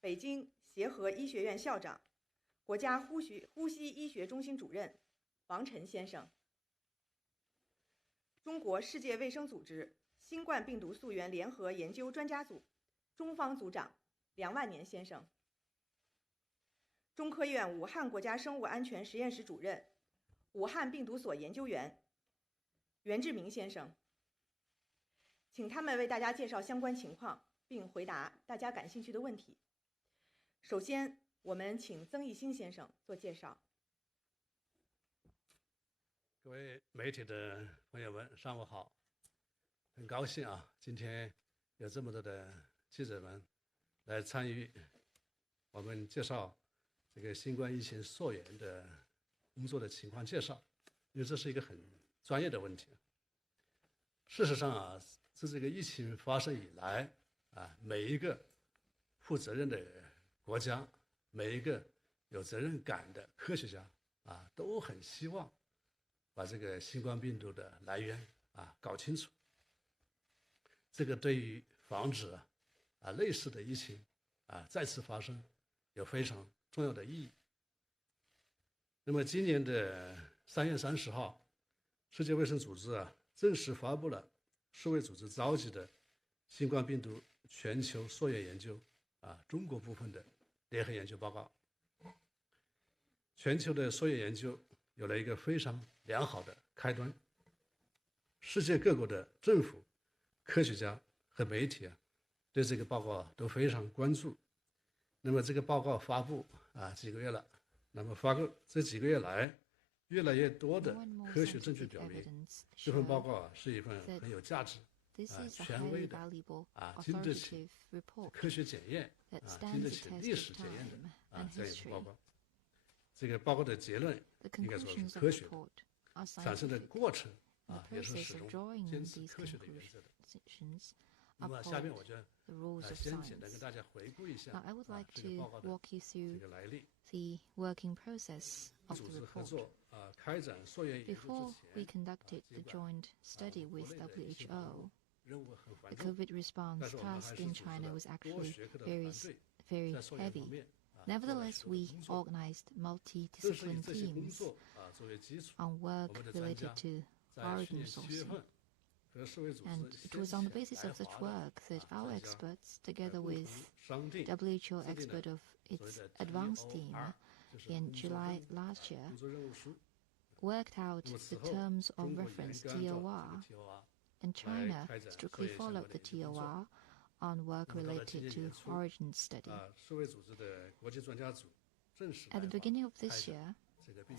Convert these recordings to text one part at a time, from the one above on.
北京协和医学院校长、国家呼吸医学中心主任王晨先生，中国世界卫生组织新冠病毒溯源联合研究专家组中方组长梁万年先生，中科院武汉国家生物安全实验室主任、武汉病毒所研究员袁志明先生，请他们为大家介绍相关情况，并回答大家感兴趣的问题。首先，我们请曾益新先生做介绍。各位媒体的朋友们，上午好！很高兴今天有这么多的记者们来参与我们介绍这个新冠疫情溯源的工作的情况介绍，因为这是一个很专业的问题。事实上自这个疫情发生以来每一个负责任的国家，每一个有责任感的科学家都很希望把这个新冠病毒的来源搞清楚。这个对于防止类似的疫情再次发生有非常重要的意义。那么今年的3月30号，世界卫生组织正式发布了世卫组织召集的新冠病毒全球溯源研究中国部分的联合研究报告。全球的溯源研究有了一个非常良好的开端，世界各国的政府、科学家和媒体对这个报告都非常关注。那么这个报告发布几个月了，那么这几个月来，越来越多的科学证据表明，这份报告是一份很有价值、权威的、经得起科学检验、经得起历史检验的这样一个报告。这个报告的结论应该说是科学的，产生的过程也是始终坚持科学的原则的。那么下面我就先简单跟大家回顾一下这个报告的这个来历。组织合作开展溯源研究之前任务很繁重，但是我们还是组织了多学科的团队在溯源方面Nevertheless, we organized multidisciplinary teams on work related to origin sourcing. And it was on the basis of such work that our experts, together with WHO expert of its advanced team in July last year, worked out the terms of reference TOR, and China strictly followed the TOR on work related to origin study. At the beginning of this year,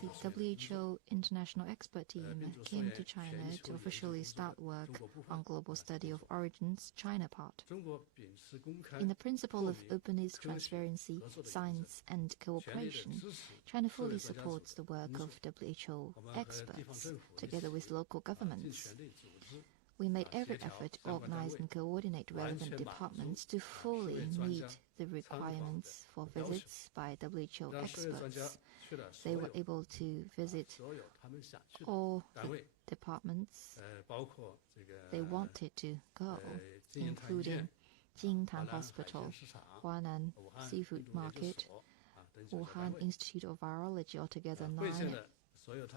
the WHO International Expert Team came to China to officially start work on global study of origins China part. In the principle of openness, transparency, science and cooperation, China fully supports the work of WHO experts together with local governments. We made every effort to organize and coordinate relevant departments to fully meet the requirements for visits by WHO experts. They were able to visit all the departments they wanted to go, including Jingtan Hospital, Huanan Seafood Market, Wuhan Institute of Virology, altogether 9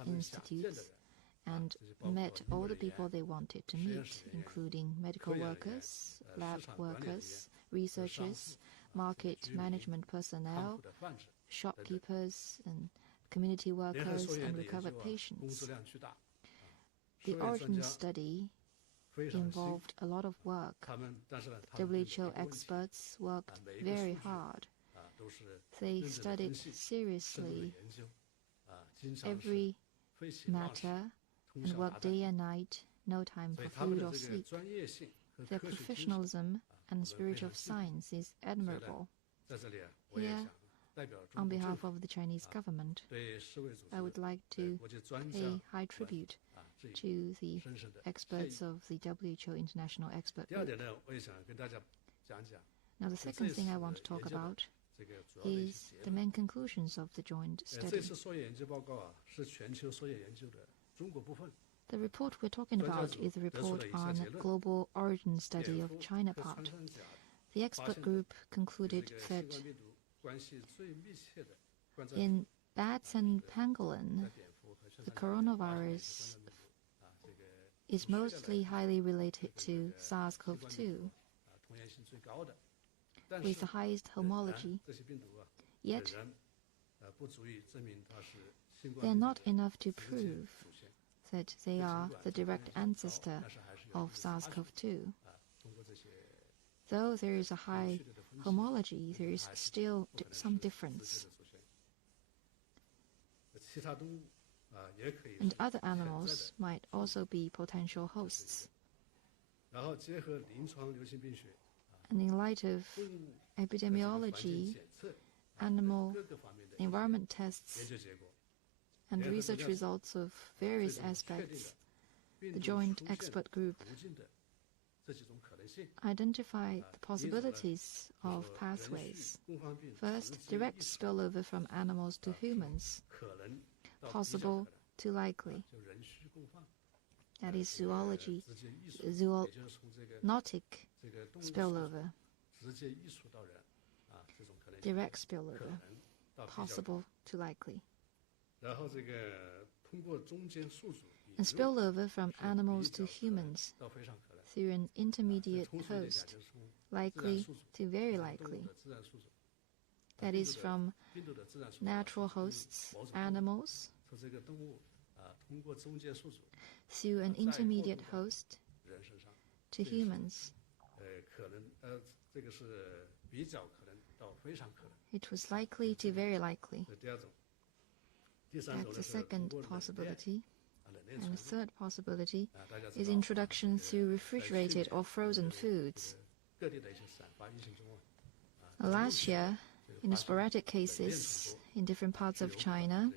institutes, and met all the people they wanted to meet, including medical workers, lab workers, researchers, market management personnel, shopkeepers, and community workers, and recovered patients. The origin study involved a lot of work. WHO experts worked very hard. They studied seriously every matter and work day and night, no time for food or sleep. Their professionalism and spirit of science is admirable. Here, on behalf of the Chinese government, I would like to pay high tribute to the experts of the WHO International Expert Group. Now, the second thing I want to talk about is the main conclusions of the joint study. The report we're talking about is a report on global origin study of China part. The expert group concluded that in bats and pangolin, the coronavirus is mostly highly related to SARS-CoV-2 with the highest homology, yet they're not enough to prove that they are the direct ancestor of SARS-CoV-2. Though there is a high homology, there is still some difference. And other animals might also be potential hosts. And in light of epidemiology, animal environment tests, and research results of various aspects, the joint expert group identified the possibilities of pathways. First, direct spillover from animals to humans, possible to likely. That is zoonotic spillover. Direct spillover, possible to likely. And spillover from animals to humans through an intermediate host, likely to very likely. That is from natural hosts, animals, through an intermediate host to humans. It was likely to very likely. That's the second possibility. And the third possibility is introduction through refrigerated or frozen foods. Last year, in sporadic cases in different parts of China,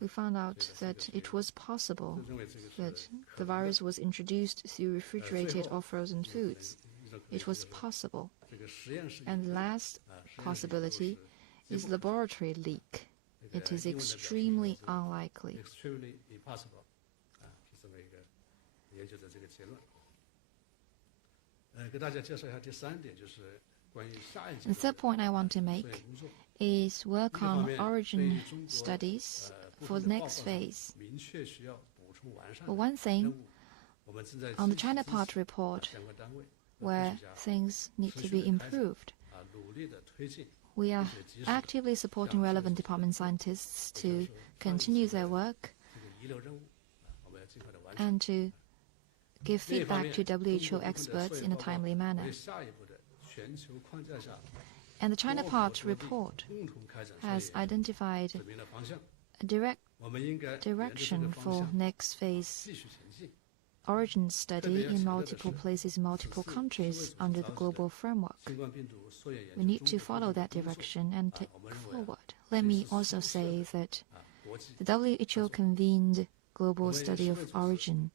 we found out that it was possible that the virus was introduced through refrigerated or frozen foods. It was possible. And the last possibility is laboratory leak. It is extremely unlikely. The third point I want to make is work on origin studies for the next phase. For one thing, on the China Part report, where things need to be improved, we are actively supporting relevant department scientists to continue their work and to give feedback to WHO experts in a timely manner. And the China Part report has identified a direct direction for next phase origin study in multiple places, multiple countries under the global framework. We need to follow that direction and take forward. Let me also say that the WHO convened Global Study of Origin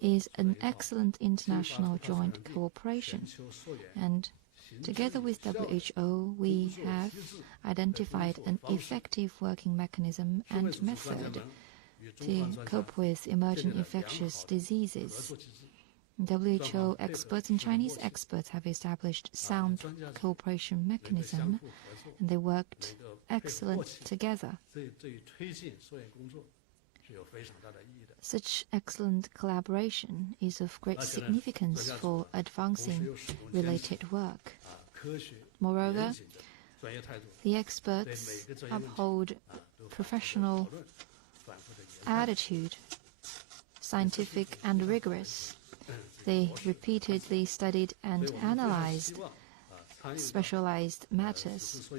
is an excellent international joint cooperation, and together with WHO, we have identified an effective working mechanism and method to cope with emerging infectious diseases. WHO experts and Chinese experts have established sound cooperation mechanism, and they worked excellent together. Such excellent collaboration is of great significance for advancing related work. Moreover, the experts uphold professional attitude, scientific and rigorous. They repeatedly studied and analyzed specialized matters.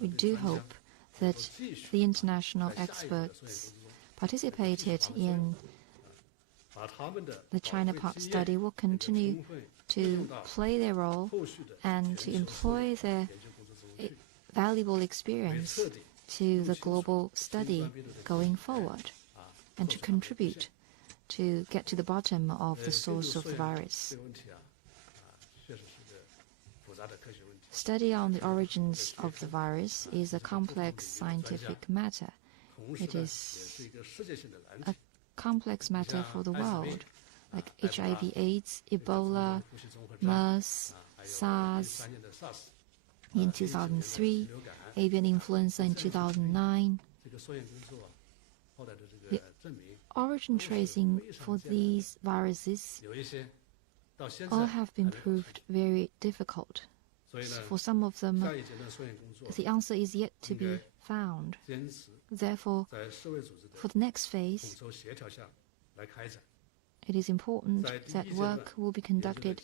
We do hope that the international experts participated in the China Part study will continue to play their role and to employ their valuable experience to the global study going forward and to contribute to get to the bottom of the source of the virus. Study on the origins of the virus is a complex scientific matter. It is a complex matter for the world. like HIV/AIDS, Ebola, MERS, SARS in 2003, avian influenza in 2009. The origin tracing for these viruses all have been proved very difficult. For some of them, the answer is yet to be found. Therefore, for the next phase, it is important that work will be conducted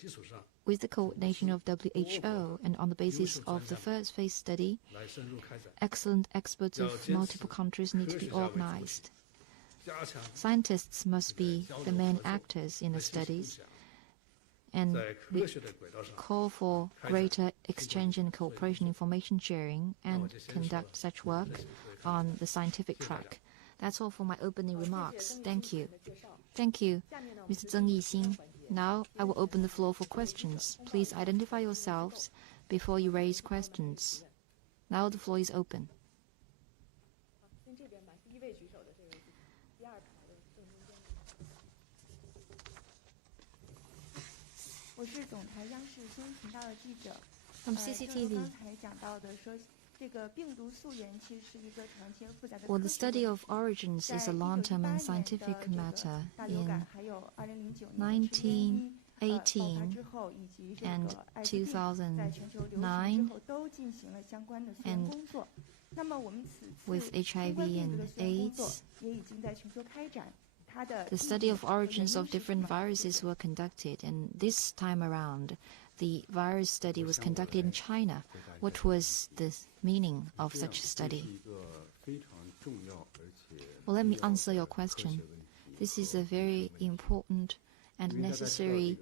with the coordination of WHO, and on the basis of the first phase study, excellent experts of multiple countries need to be organized. Scientists must be the main actors in the studies, and we call for greater exchange and cooperation, information sharing, and conduct such work on the scientific track. That's all for my opening remarks. Thank you. Thank you, Mr. Zeng Yixin. Now I will open the floor for questions. Please identify yourselves before you raise questions. Now the floor is open. 我是总台央视新闻频道的记者。From CCTV. 刚才讲到的说，这个病毒溯源其实是一个长期复杂的。Well, the study of origins is a long-term and scientific matter. In 1918 and 2009, and with HIV and AIDS, the study of origins of different viruses were conducted, and this time around, the virus study was conducted in China. What was the meaning of such study? Well, let me answer your question. This is a very important and necessary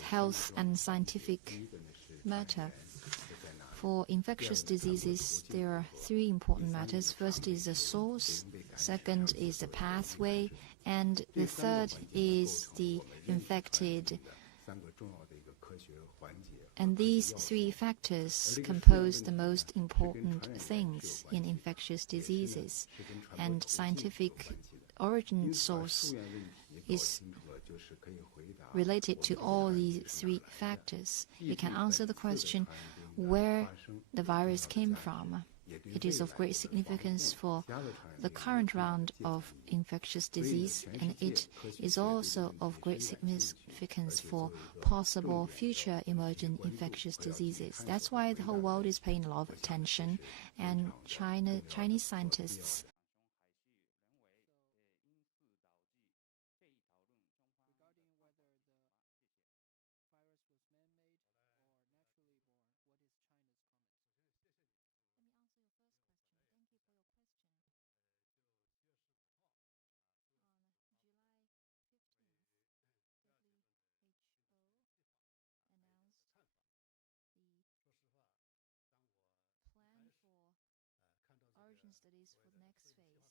health and scientific matter. For infectious diseases, there are three important matters. First is the source, second is the pathway, and the third is the infected. And these three factors compose the most important things in infectious diseases. And scientific origin source is related to all these three factors. You can answer the question where the virus came from. It is of great significance for the current round of infectious disease, and it is also of great significance for possible future emerging infectious diseases. That's why the whole world is paying a lot of attention, and Chinese scientists origin studies for the next phase.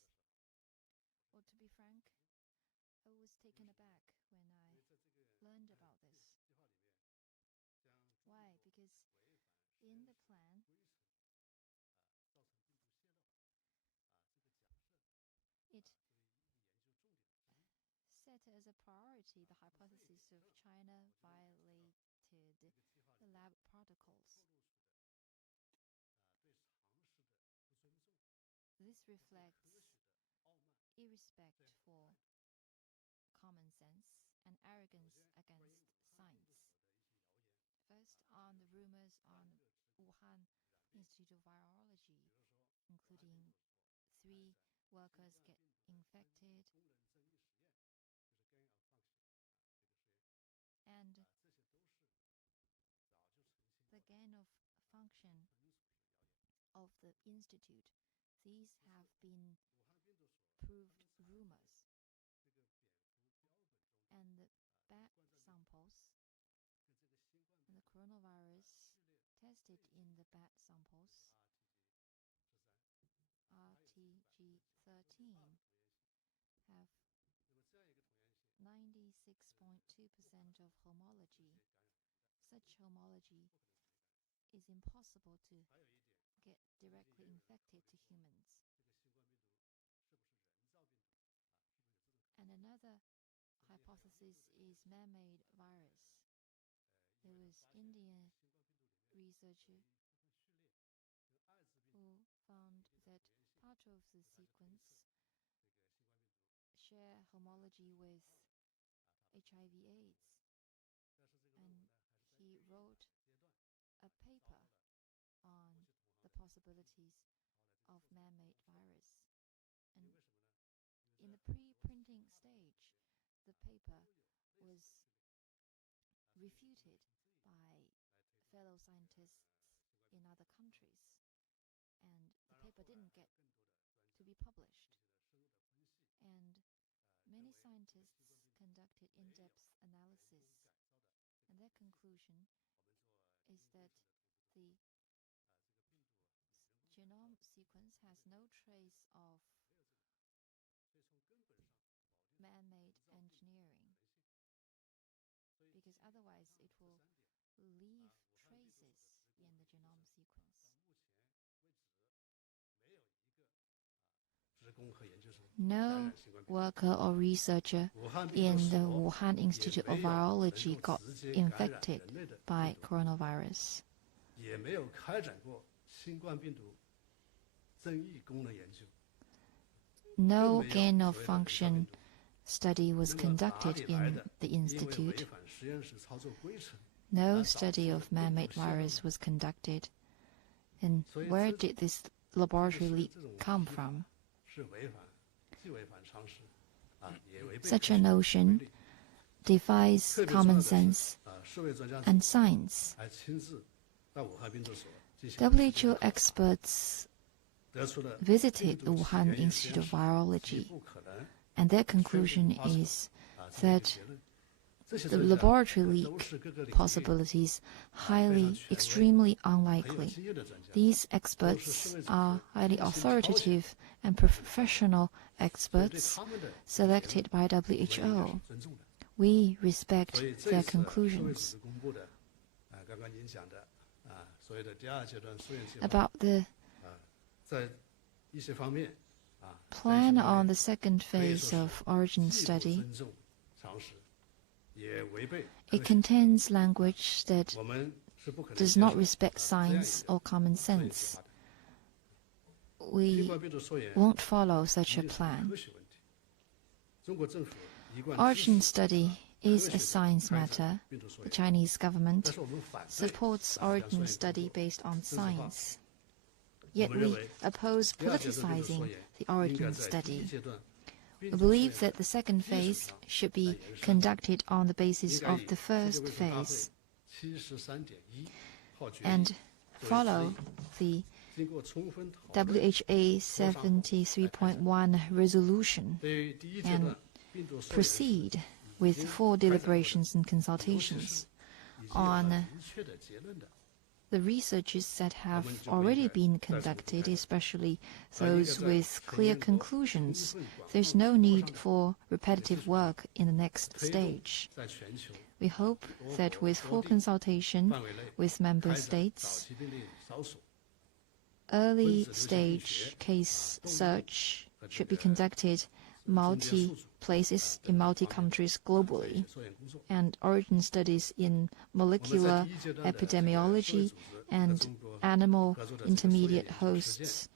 Well, to be frank, I was taken aback when I learned about this. Why? Because in the plan, it set as a priority the hypothesis of China violated the lab protocols. This reflects irrespect for common sense and arrogance against science. First, on the rumors on Wuhan Institute of Virology, including 3 workers get infected, and the gain of function of the institute. These have been proved rumors. And the bat samples and the coronavirus tested in the bat samples, RTG13, have 96.2% of homology. Such homology is impossible to get directly infected to humans. And another hypothesis hypothesis is man-made virus. There was Indian researcher who found that part of the sequence share homology with HIV/AIDS, and he wrote a paper on the possibilities of man-made virus. And in the pre-printing stage, the paper was refuted by fellow scientists in other countries, and the paper didn't get to be published. And many scientists conducted in-depth analysis, and their conclusion is that the genome sequence has no trace of man-made engineering, because otherwise it will leave traces in the genome sequence. No worker or researcher in the Wuhan Institute of Virology got infected by coronavirus. No gain-of-function study was conducted in the institute. No study of man-made virus was conducted. And where did this laboratory leak come from? Such a notion defies common sense and science. WHO experts visited the Wuhan Institute of Virology, and their conclusion is that the laboratory leak possibilities highly, extremely unlikely. These experts are highly authoritative and professional experts selected by WHO. We respect their conclusions. About the plan on the second phase of origin study, it contains language that does not respect science or common sense. We won't follow such a plan. Origin study is a science matter. The Chinese government supports origin study based on science. Yet we oppose politicizing the origin study. We believe that the second phase should be conducted on the basis of the first phase and follow the WHA 73.1 resolution and proceed with full deliberations and consultations on the researches that have already been conducted, especially those with clear conclusions. There's no need for repetitive work in the next stage. We hope that with full consultation with member states, early stage case search should be conducted multi-places in multi-countries globally, and origin studies in molecular epidemiology and animal intermediate hosts.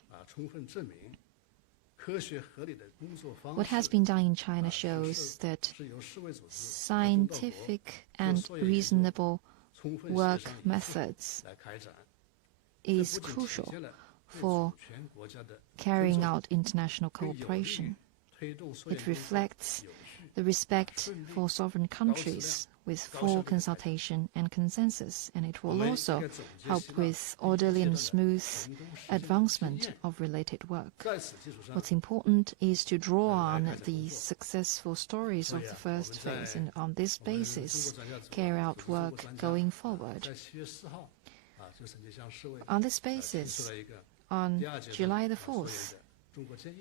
What has been done in China shows that scientific and reasonable work methods is crucial for carrying out international cooperation. It reflects the respect for sovereign countries with full consultation and consensus, and it will also help with orderly and smooth advancement of related work. What's important is to draw on the successful stories of the first phase, and on this basis, carry out work going forward. On this basis, on July the 4th,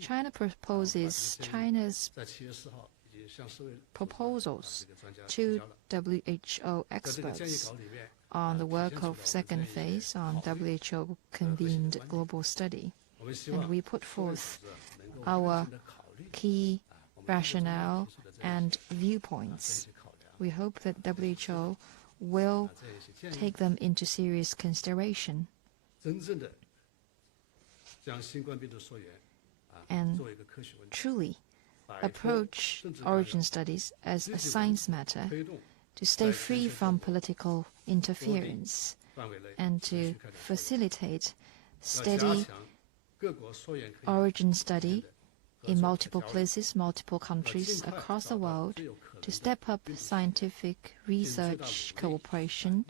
China proposes China's proposals to WHO experts on the work of second phase on WHO-convened global study. And we put forth our key rationale and viewpoints. We hope that WHO will take them into serious consideration and truly approach origin studies as a science matter to stay free from political interference and to facilitate steady origin study in multiple places, multiple countries across the world, to step up scientific research cooperation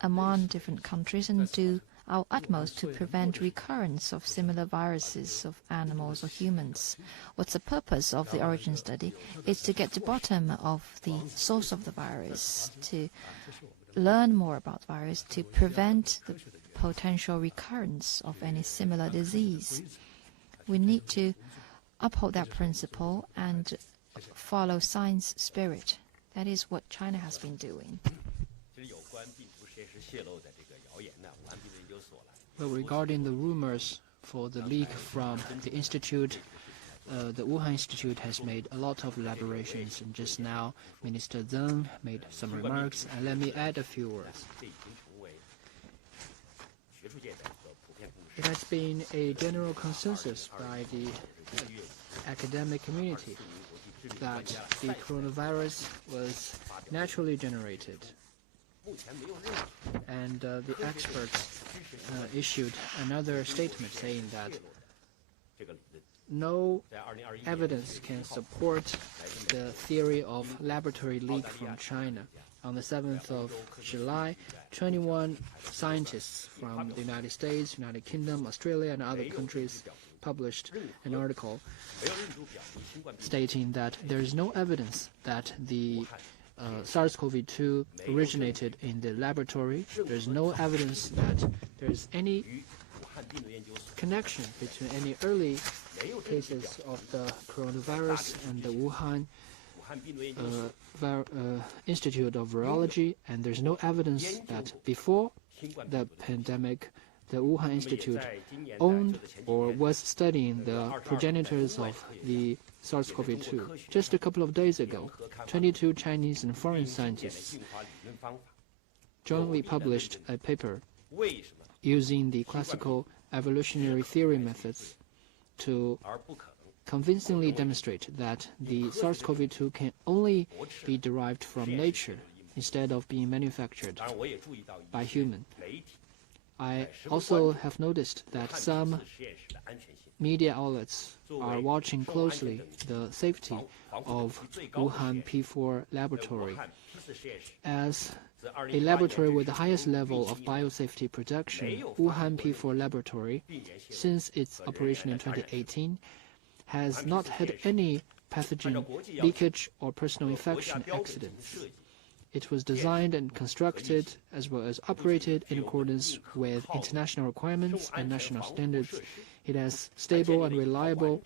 among different countries and do our utmost to prevent recurrence of similar viruses of animals or humans. What's the purpose of the origin study? It's to get to the bottom of the source of the virus, to learn more about the virus, to prevent the potential recurrence of any similar disease. We need to uphold that principle and follow science spirit. That is what China has been doing. Well, regarding the rumors for the leak from the institute, the Wuhan Institute has made a lot of elaborations, and just now Minister Zeng made some remarks, and let me add a few words. It has been a general consensus by the academic community that the coronavirus was naturally generated. And the experts issued another statement saying that no evidence can support the theory of laboratory leak from China. On the 7th of July, 21 scientists from the United States, United Kingdom, Australia, and other countries published an article stating that there is no evidence that the SARS-CoV-2 originated in the laboratory. There's no evidence that there's any connection between any early cases of the coronavirus and the Wuhan Institute of Virology, and there's no evidence that before the pandemic, the Wuhan Institute owned or was studying the progenitors of the SARS-CoV-2. Just a couple of days ago, 22 Chinese and foreign scientists jointly published a paper using the classical evolutionary theory methods to convincingly demonstrate that the SARS-CoV-2 can only be derived from nature instead of being manufactured by human. I also have noticed that some media outlets are watching closely the safety of Wuhan P4 laboratory. As a laboratory with the highest level of biosafety protection, Wuhan P4 laboratory, since its operation in 2018, has not had any pathogen leakage or personal infection accidents. It was designed and constructed as well as operated in accordance with international requirements and national standards. It has stable and reliable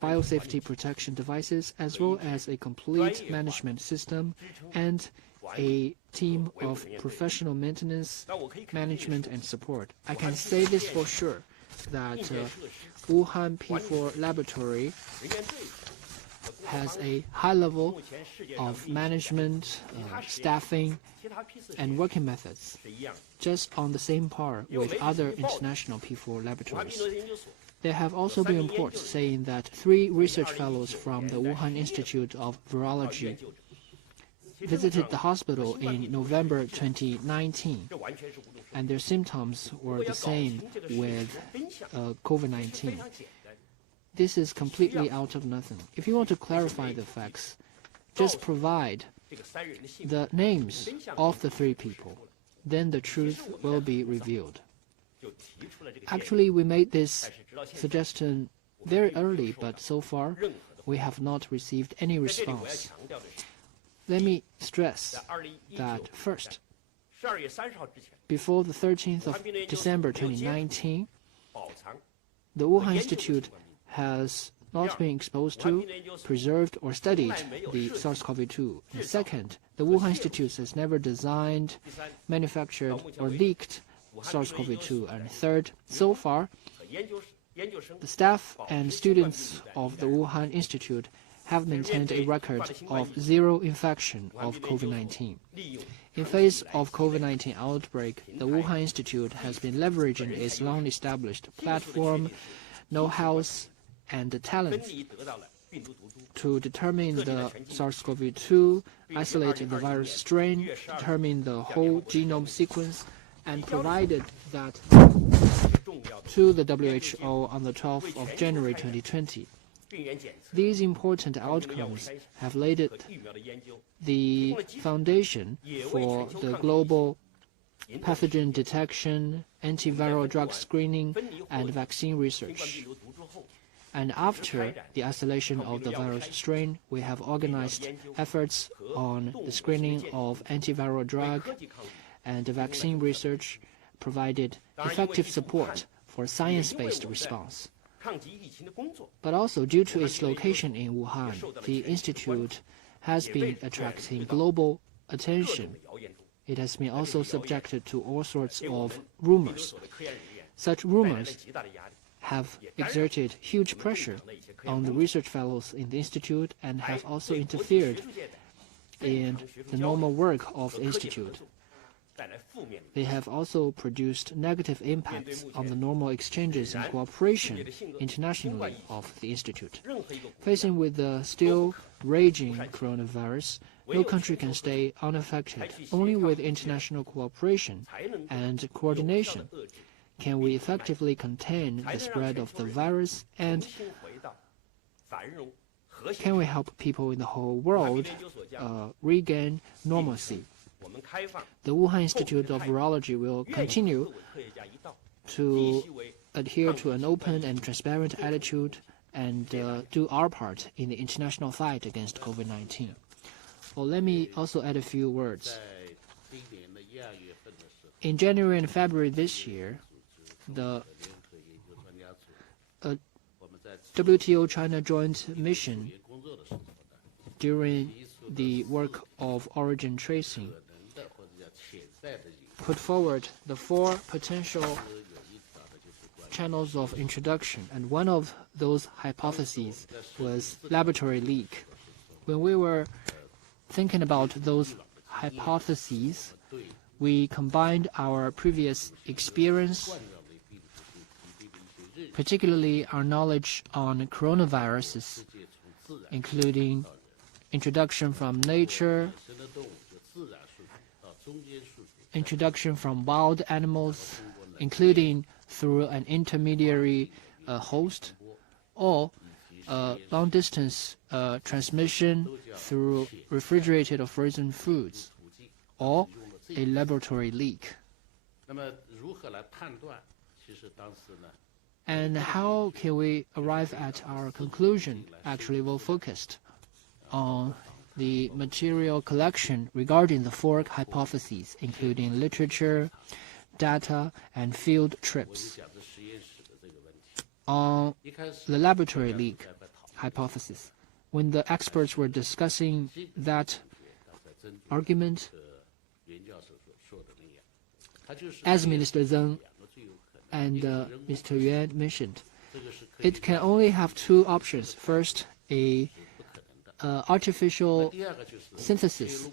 biosafety protection devices as well as a complete management system and a team of professional maintenance, management, and support. I can say this for sure, that Wuhan P4 laboratory has a high level of management, staffing, and working methods, just on the same par with other international P4 laboratories. There have also been reports saying that 3 research fellows from the Wuhan Institute of Virology visited the hospital in November 2019, and their symptoms were the same with COVID-19. This is completely out of nothing. If you want to clarify the facts, just provide the names of the 3 people. Then the truth will be revealed. Actually, we made this suggestion very early, but so far we have not received any response. Let me stress that first, before the 13th of December 2019, the Wuhan Institute has not been exposed to, preserved, or studied the SARS-CoV-2. And second, the Wuhan Institute has never designed, manufactured, or leaked SARS-CoV-2. And third, so far, the staff and students of the Wuhan Institute have maintained a record of 0 infection of COVID-19. In face of COVID-19 outbreak, the Wuhan Institute has been leveraging its long-established platform, know-how, and talents to determine the SARS-CoV-2, isolate the virus strain, determine the whole genome sequence, and provided that to the WHO on the 12th of January 2020. These important outcomes have laid the foundation for the global pathogen detection, antiviral drug screening, and vaccine research. And after the isolation of the virus strain, we have organized efforts on the screening of antiviral drug and vaccine research, provided effective support for science-based response. But also, due to its location in Wuhan, the Institute has been attracting global attention. It has been also subjected to all sorts of rumors. Such rumors have exerted huge pressure on the research fellows in the Institute and have also interfered in the normal work of the Institute. They have also produced negative impacts on the normal exchanges and cooperation internationally of the Institute. Facing with the still raging coronavirus, no country can stay unaffected. Only with international cooperation and coordination can we effectively contain the spread of the virus, and can we help people in the whole world regain normalcy. The Wuhan Institute of Virology will continue to adhere to an open and transparent attitude and do our part in the international fight against COVID-19. Well, let me also add a few words. In January and February this year, the WTO China joint mission during the work of origin tracing put forward the 4 potential channels of introduction, and one of those hypotheses was laboratory leak. When we were thinking about those hypotheses, we combined our previous experience, particularly our knowledge on coronaviruses, including introduction from nature, introduction from wild animals, including through an intermediary host, or long-distance transmission through refrigerated or frozen foods, or a laboratory leak. And how can we arrive at our conclusion? Actually, we're focused on the material collection regarding the 4 hypotheses, including literature, data, and field trips. On the laboratory leak hypothesis, when the experts were discussing that argument, as Minister Zeng and Mr. Yuan mentioned, it can only have 2 options. First, a artificial synthesis,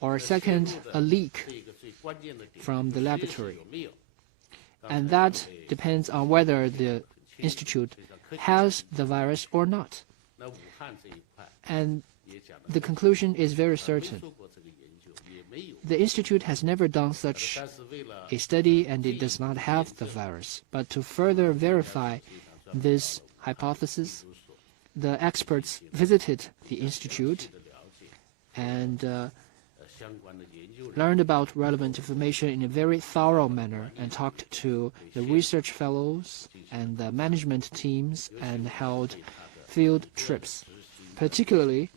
or second, a leak from the laboratory. And that depends on whether the institute has the virus or not. And the conclusion is very certain. The institute has never done such a study, and it does not have the virus. But to further verify this hypothesis, the experts visited the institute and learned about relevant information in a very thorough manner, and talked to the research fellows and the management teams, and held field trips, particularly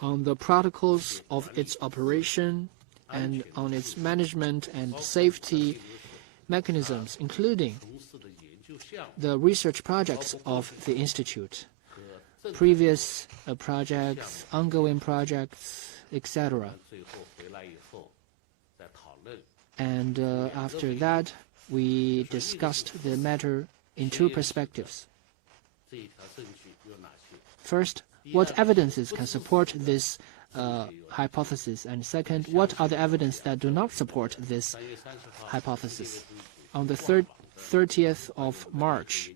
on the protocols of its operation and on its management and safety mechanisms, including the research projects of the Institute, previous projects, ongoing projects, etc. And after that, we discussed the matter in 2 perspectives. First, what evidences can support this hypothesis? And second, what are the evidence that do not support this hypothesis? On the 30th of March,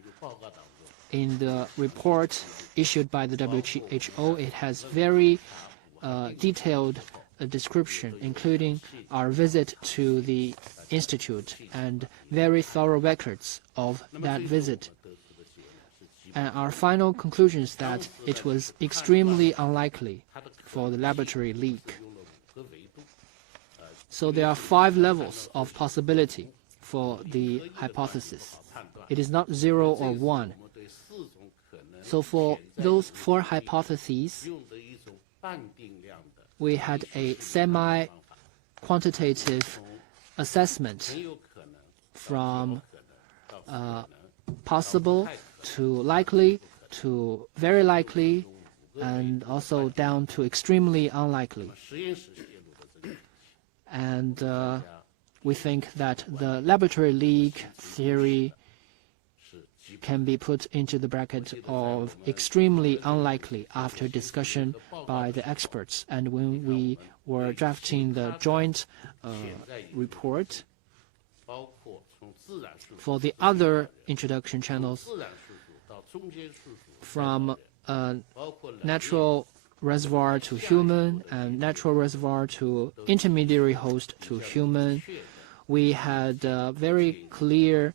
in the report issued by the WHO, it has very detailed description, including our visit to the institute and very thorough records of that visit. And our final conclusion is that it was extremely unlikely for the laboratory leak. So there are 5 levels of possibility for the hypothesis. It is not 0 or 1. So for those 4 hypotheses, we had a semi-quantitative assessment from possible to likely to very likely and also down to extremely unlikely. And we think that the laboratory leak theory can be put into the bracket of extremely unlikely after discussion by the experts. And when we were drafting the joint report for the other introduction channels, from natural reservoir to human and natural reservoir to intermediary host to human, we had very clear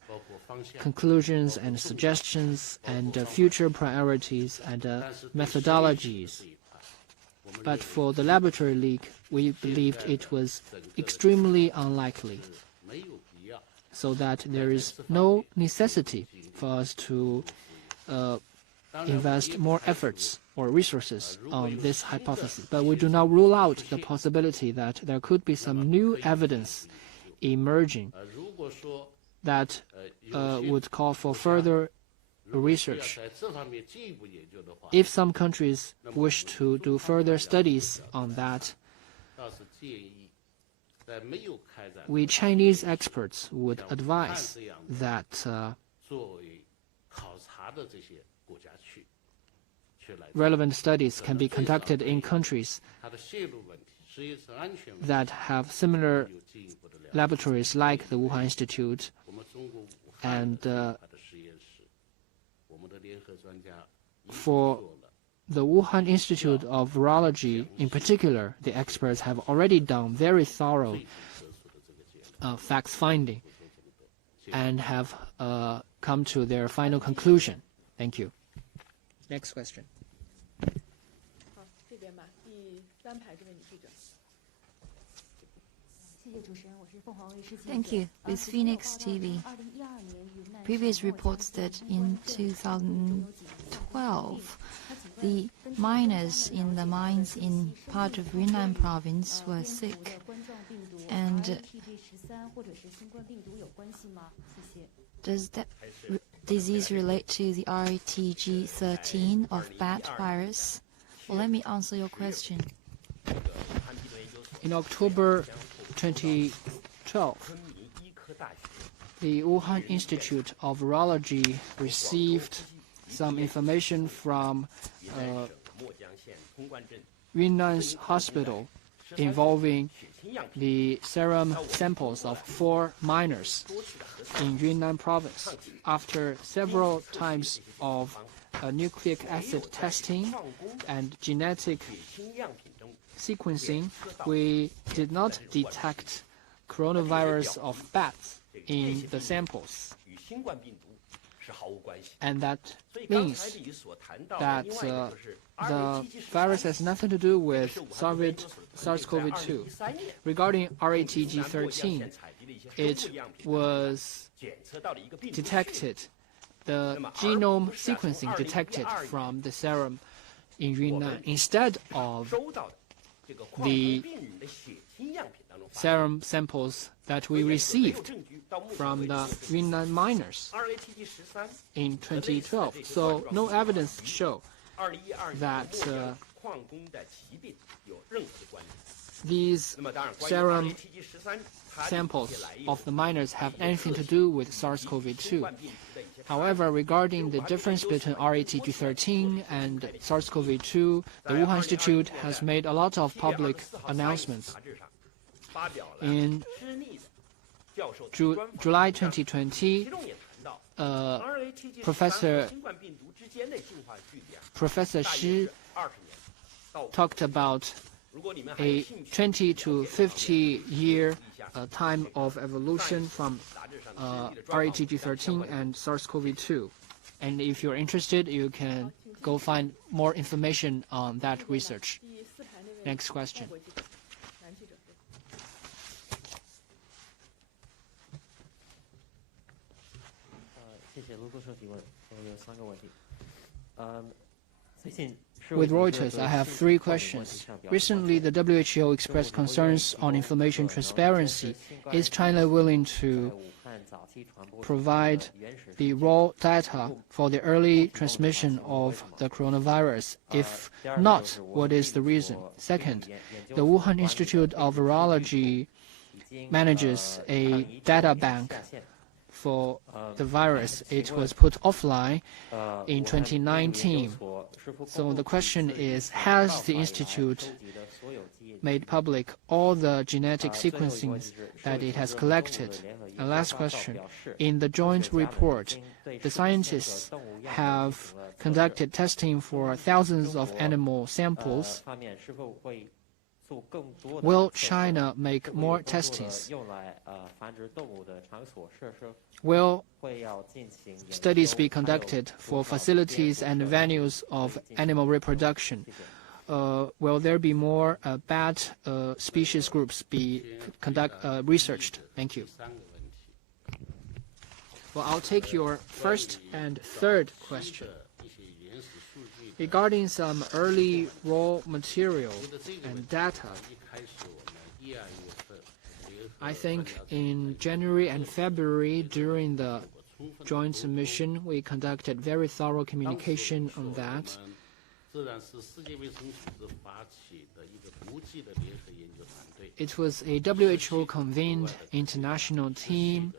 conclusions and suggestions and future priorities and methodologies. But for the laboratory leak, we believed it was extremely unlikely, so that there is no necessity for us to invest more efforts or resources on this hypothesis. But we do not rule out the possibility that there could be some new evidence emerging that would call for further research. If some countries wish to do further studies on that, we Chinese experts would advise that relevant studies can be conducted in countries that have similar laboratories like the Wuhan Institute, and for the Wuhan Institute of Virology in particular, the experts have already done very thorough facts-finding and have come to their final conclusion. Thank you. Next question. Thank you. With Phoenix TV, previous reports that in 2012, the miners in the mines in part of Yunnan province were sick. And does that disease relate to the RTG13 of bat virus? Well, let me answer your question. In October 2012, the Wuhan Institute of Virology received some information from Yunnan's hospital involving the serum samples of 4 miners in Yunnan province. After several times of nucleic acid testing and genetic sequencing, we did not detect coronavirus of bats in the samples. And that means that the virus has nothing to do with SARS-CoV-2. Regarding RATG13, it was detected, the genome sequencing detected from the serum in Yunnan instead of the serum samples that we received from the Yunnan miners in 2012. So no evidence show that these serum samples of the miners have anything to do with SARS-CoV-2. However, regarding the difference between RATG13 and SARS-CoV-2, the Wuhan Institute has made a lot of public announcements. In July 2020, Professor Shi talked about a 20 to 50 year time of evolution from RATG13 and SARS-CoV-2. And if you're interested, you can go find more information on that research. Next question. With Reuters, I have 3 questions. Recently, the WHO expressed concerns on information transparency. Is China willing to provide the raw data for the early transmission of the coronavirus? If not, what is the reason? Second, the Wuhan Institute of Virology manages a data bank for the virus. It was put offline in 2019. So the question is, has the Institute made public all the genetic sequencings that it has collected? And last question, in the joint report, the scientists have conducted testing for thousands of animal samples. Will China make more testings? Will studies be conducted for facilities and venues of animal reproduction? Will there be more bad species groups be researched? Thank you. Well, I'll take your first and third question. Regarding some early raw material and data, I think in January and February, during the joint submission, we conducted very thorough communication on that. It was a WHO-convened international team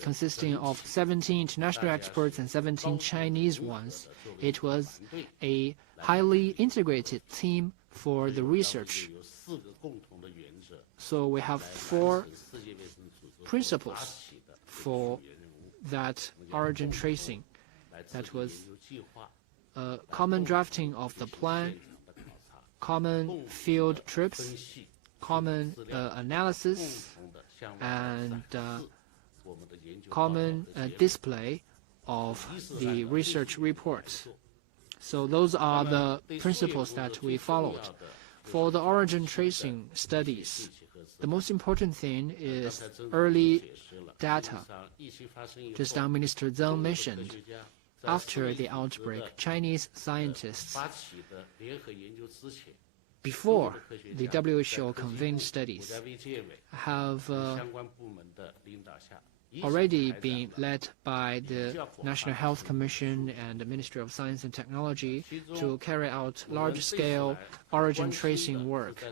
consisting of 17 international experts and 17 Chinese ones. It was a highly integrated team for the research. So we have 4 principles for that origin tracing. That was common drafting of the plan, common field trips, common analysis, and common display of the research reports. So those are the principles that we followed. For the origin tracing studies, the most important thing is early data. Just now, Minister Zhang mentioned, after the outbreak, Chinese scientists, before the WHO convened studies, have already been led by the National Health Commission and the Ministry of Science and Technology to carry out large-scale origin tracing work.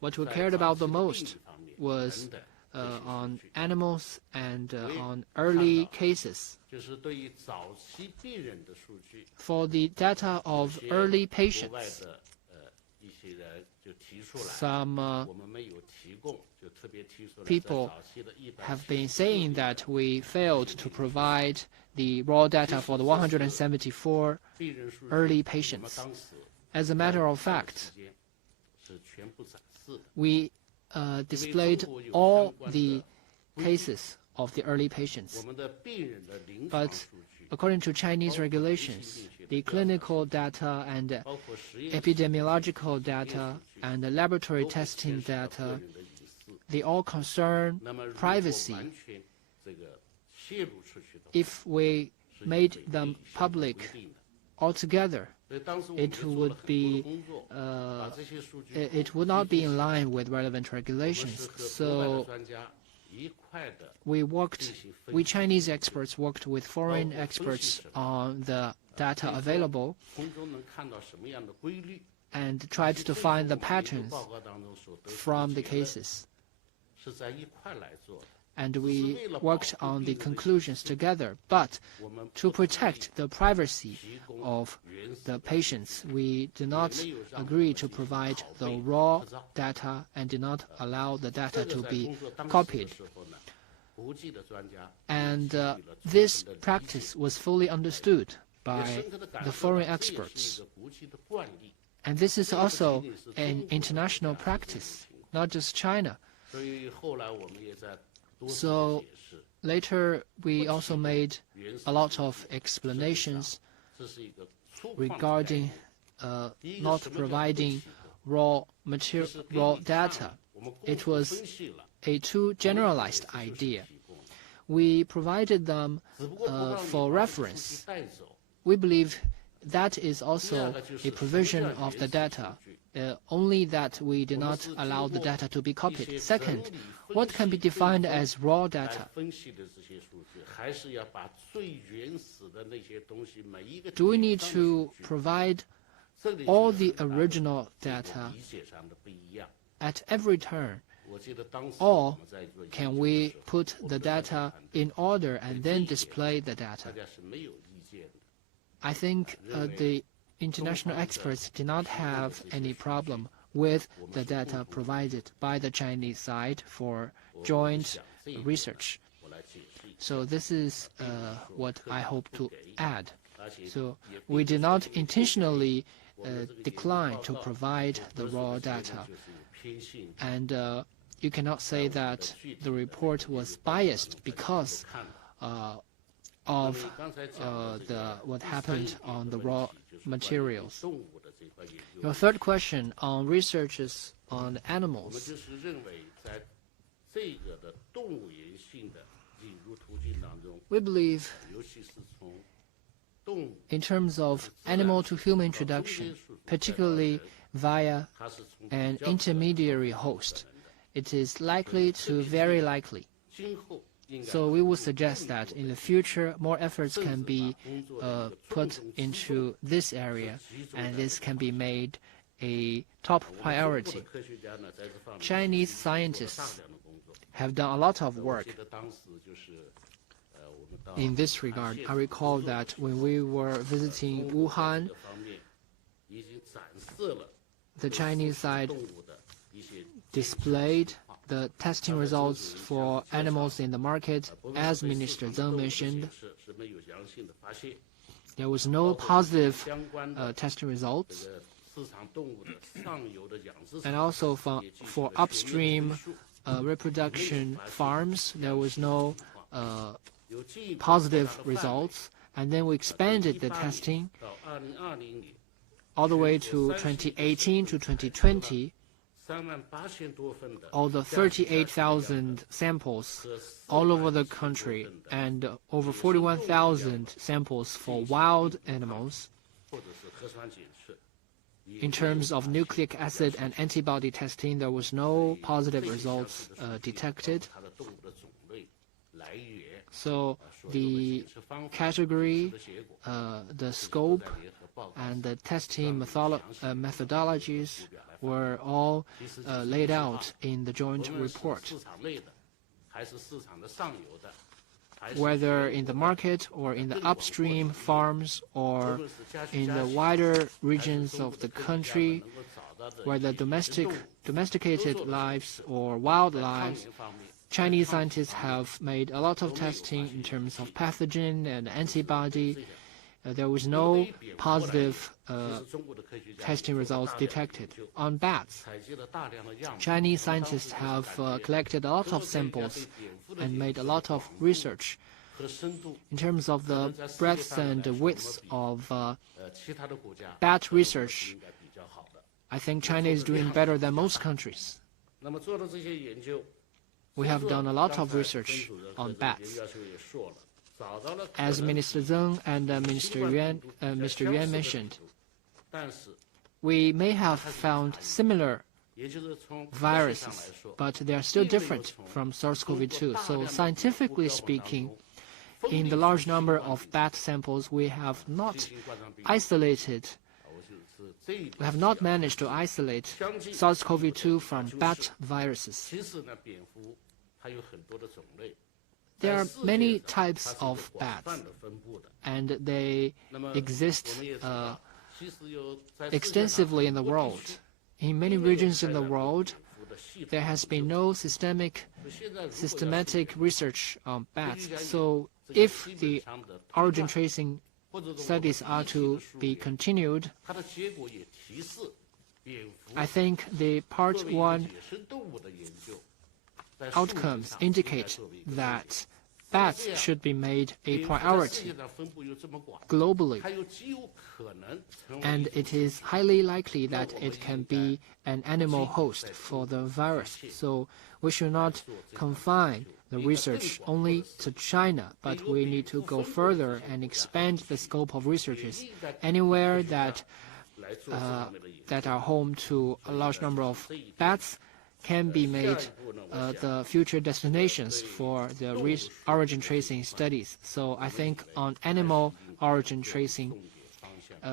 What we cared about the most was on animals and on early cases. For the data of early patients, some people have been saying that we failed to provide the raw data for the 174 early patients. As a matter of fact, we displayed all the cases of the early patients. But according to Chinese regulations, the clinical data and epidemiological data and the laboratory testing data, they all concern privacy. If we made them public altogether, it would not be in line with relevant regulations. So we Chinese experts worked with foreign experts on the data available and tried to find the patterns from the cases. and we worked on the conclusions together. But to protect the privacy of the patients, we did not agree to provide the raw data and did not allow the data to be copied. And this practice was fully understood by the foreign experts. And this is also an international practice, not just China. So later we also made a lot of explanations regarding not providing raw data. It was a too generalized idea. We provided them for reference. We believe that is also a provision of the data, only that we did not allow the data to be copied. Second, what can be defined as raw data? Do we need to provide all the original data at every turn? Or can we put the data in order and then display the data? I think the international experts did not have any problem with the data provided by the Chinese side for joint research. So this is what I hope to add. So we did not intentionally decline to provide the raw data. And you cannot say that the report was biased because of what happened on the raw materials. Your third question on researches on animals. We believe in terms of animal-to-human introduction, particularly via an intermediary host, it is very likely. So we would suggest that in the future, more efforts can be put into this area, and this can be made a top priority. Chinese scientists have done a lot of work in this regard. I recall that when we were visiting Wuhan, the Chinese side displayed the testing results for animals in the market. As Minister Zeng mentioned, there was no positive testing results. And also for upstream reproduction farms, there was no positive results. And then we expanded the testing all the way to 2018 to 2020. All the 38,000 samples all over the country and over 41,000 samples for wild animals. In terms of nucleic acid and antibody testing, there was no positive results detected. So the category, the scope, and the testing methodologies were all laid out in the joint report. Whether in the market or in the upstream farms or in the wider regions of the country, whether domesticated lives or wildlife, Chinese scientists have made a lot of testing in terms of pathogen and antibody. There was no positive testing results detected. On bats, Chinese scientists have collected a lot of samples and made a lot of research. In terms of the breadth and the width of bat research, I think China is doing better than most countries. We have done a lot of research on bats. As Minister Zeng and Mr. Yuan mentioned, we may have found similar viruses, but they are still different from SARS-CoV-2. So scientifically speaking, in the large number of bat samples, we have not isolated we have not managed to isolate SARS-CoV-2 from bat viruses. There are many types of bats, and they exist extensively in the world. In many regions in the world, there has been no systematic research on bats. So if the origin tracing studies are to be continued, I think the Part 1 outcomes indicate that bats should be made a priority globally, and it is highly likely that it can be an animal host for the virus. So we should not confine the research only to China, but we need to go further and expand the scope of researches anywhere that are home to a large number of bats can be made the future destinations for the origin tracing studies. So I think on animal origin tracing,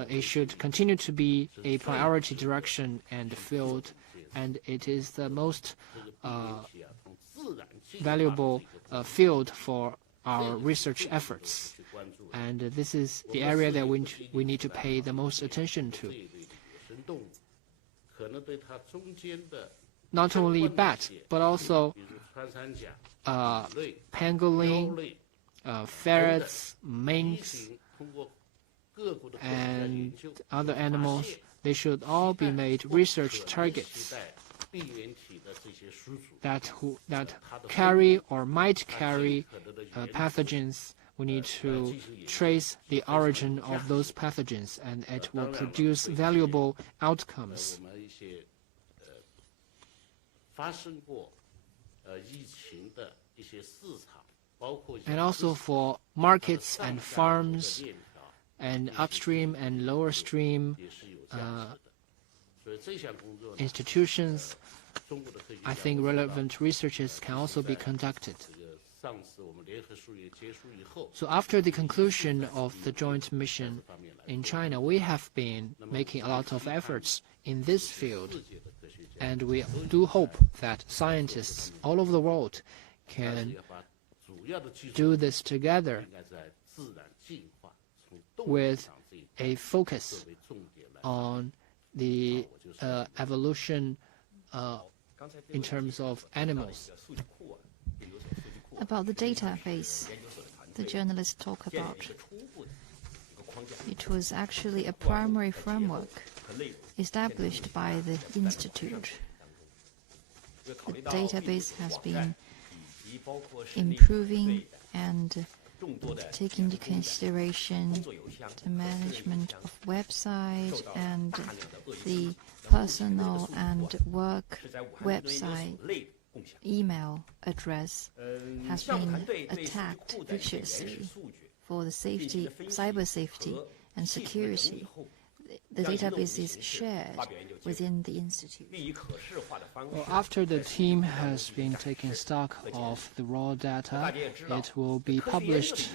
it should continue to be a priority direction and field, and it is the most valuable field for our research efforts. And this is the area that we need to pay the most attention to. Not only bats, but also pangolin, ferrets, minks, and other animals. They should all be made research targets that carry or might carry pathogens. We need to trace the origin of those pathogens, and it will produce valuable outcomes. And also for markets and farms and upstream and lower stream institutions, I think relevant researches can also be conducted. So after the conclusion of the joint mission in China, we have been making a lot of efforts in this field, and we do hope that scientists all over the world can do this together with a focus on the evolution in terms of animals. About the database the journalists talk about, it was actually a primary framework established by the Institute. The database has been improving and taking into consideration the management of website and the personal and work website email address has been attacked viciously for the safety, cyber safety and security. The database is shared within the Institute. Well, after the team has been taking stock of the raw data, it will be published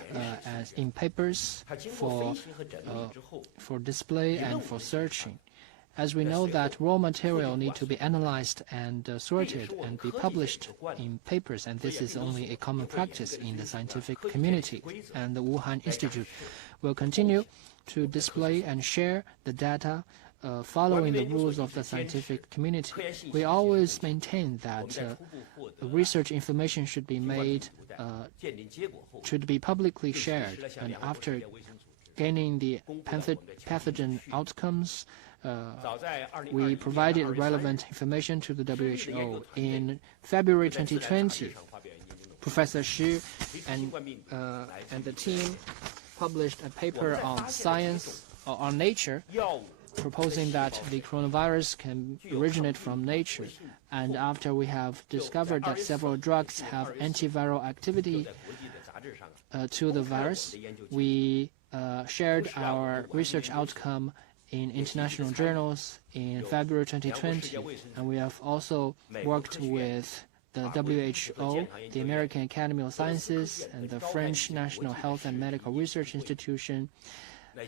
as in papers for display and for searching. As we know that raw material need to be analyzed and sorted and be published in papers, and this is only a common practice in the scientific community. And the Wuhan Institute will continue to display and share the data following the rules of the scientific community. We always maintain that research information should be publicly shared, and after gaining the pathogen outcomes, we provided relevant information to the WHO. In February 2020, Professor Xu and the team published a paper on Science or on Nature, proposing that the coronavirus can originate from nature. And after we have discovered that several drugs have antiviral activity to the virus, we shared our research outcome in international journals in February 2020, and we have also worked with the WHO, the American Academy of Sciences, and the French National Health and Medical Research Institution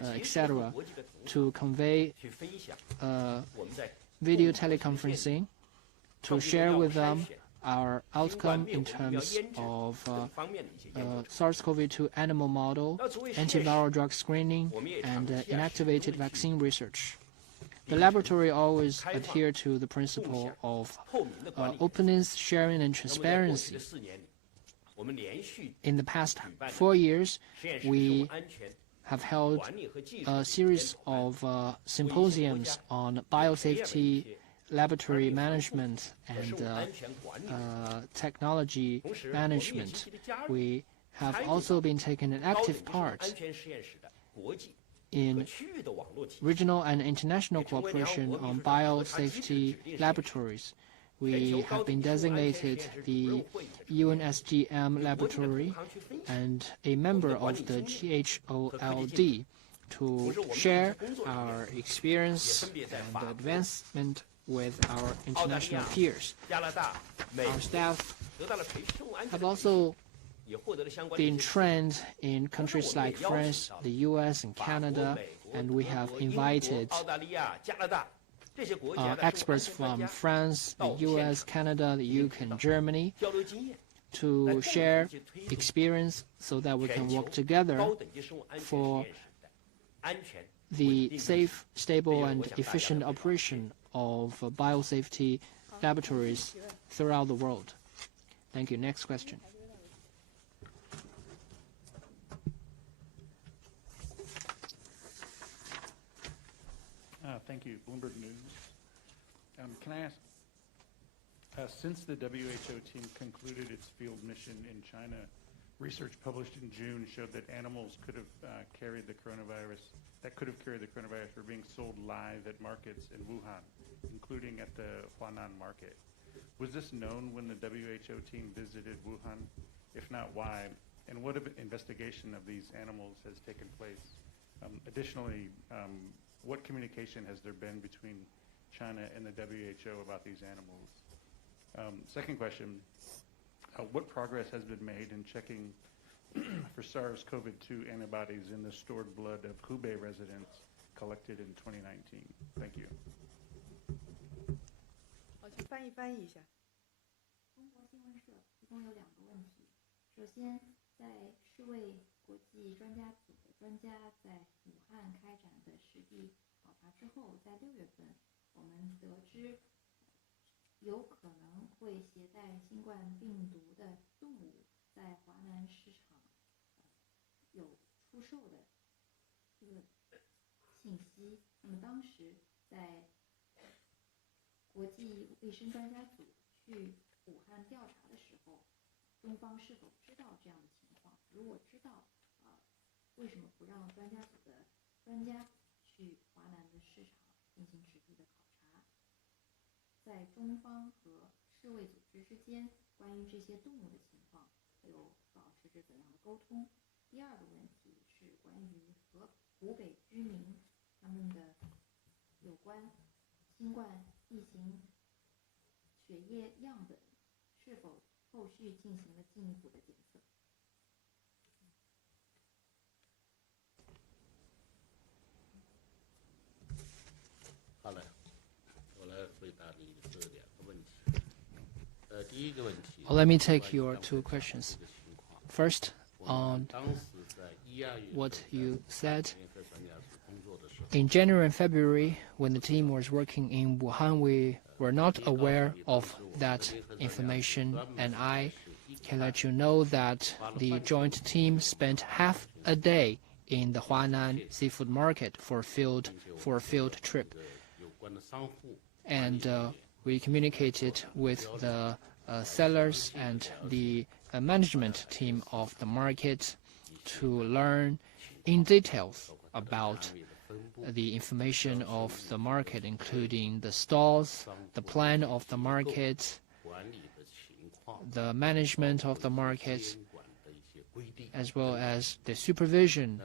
etc., to convey video teleconferencing, to share with them our outcome in terms of SARS-CoV-2 animal model, antiviral drug screening, and inactivated vaccine research. The laboratory always adhere to the principle of openness, sharing, and transparency. In the past 4 years, we have held a series of symposiums on biosafety, laboratory management, and technology management. We have also been taking an active part in regional and international cooperation on biosafety laboratories. We have been designated the UNSGM laboratory and a member of the GHOLD to share our experience and advancement with our international peers. Our staff have also been trained in countries like France, the US, and Canada, and we have invited experts from France, the US, Canada, the UK, and Germany to share experience so that we can work together for the safe, stable, and efficient operation of biosafety laboratories throughout the world. Thank you. Next question. Thank you. Bloomberg News. Can I ask, since the WHO team concluded its field mission in China, research published in June showed that animals could have carried the coronavirus, were being sold live at markets in Wuhan, including at the Huanan market. Was this known when the WHO team visited Wuhan? If not, why? And what investigation of these animals has taken place? Additionally, what communication has there been between China and the WHO about these animals? Second question, what progress has been made in checking for SARS-CoV-2 antibodies in the stored blood of Hubei residents collected in 2019? Thank you. 好，请翻译一下。中国新闻社一共有2个问题。首先，在世卫国际专家组的专家在武汉开展的实地考察之后，在6月份，我们得知有可能会携带新冠病毒的动物在华南市场有出售的这个信息。那么当时在国际卫生专家组去武汉调查的时候，中方是否知道这样的情况？如果知道，为什么不让专家组的专家去华南的市场进行实地的考察？在中方和世卫组织之间，关于这些动物的情况，有保持着怎样的沟通？第二个问题是关于和湖北居民他们的有关新冠疫情血液样本是否后续进行了进一步的检测。好了，我来回答你这2个问题。第一个问题。Let me take your 2 questions. First, on what you said. In January and February, when the team was working in Wuhan, we were not aware of that information, and I can let you know that the joint team spent half a day in the Huanan seafood market for a field trip. And we communicated with the sellers and the management team of the market to learn in details about the information of the market, including the stalls, the plan of the market, the management of the market, as well as the supervision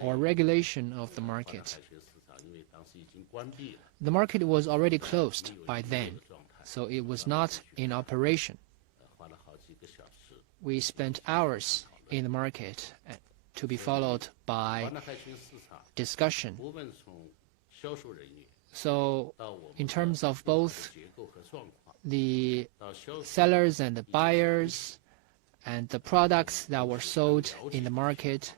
or regulation of the market. The market was already closed by then, so it was not in operation. We spent hours in the market to be followed by discussion. So in terms of both the sellers and the buyers and the products that were sold in the market,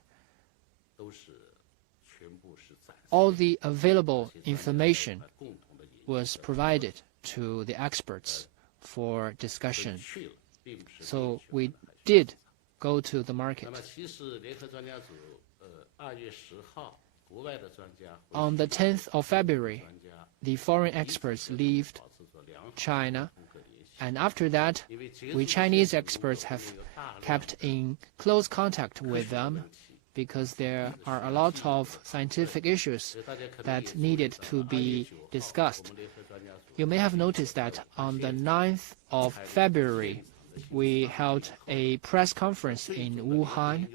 all the available information was provided to the experts for discussion. So we did go to the market. On the 10th of February, the foreign experts left China, and after that, we Chinese experts have kept in close contact with them because there are a lot of scientific issues that needed to be discussed. You may have noticed that on the 9th of February, we held a press conference in Wuhan,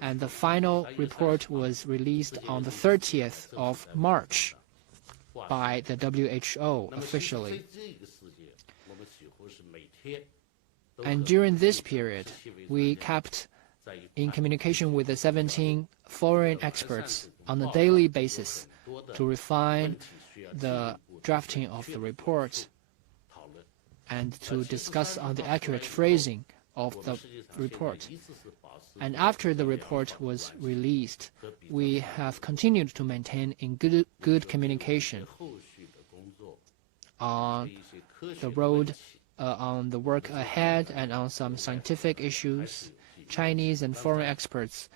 and the final report was released on the 30th of March by the WHO officially. And during this period, we kept in communication with the 17 foreign experts on a daily basis to refine the drafting of the report and to discuss on the accurate phrasing of the report. And after the report was released, we have continued to maintain in good communication on the road, on the work ahead, and on some scientific issues. Chinese and foreign experts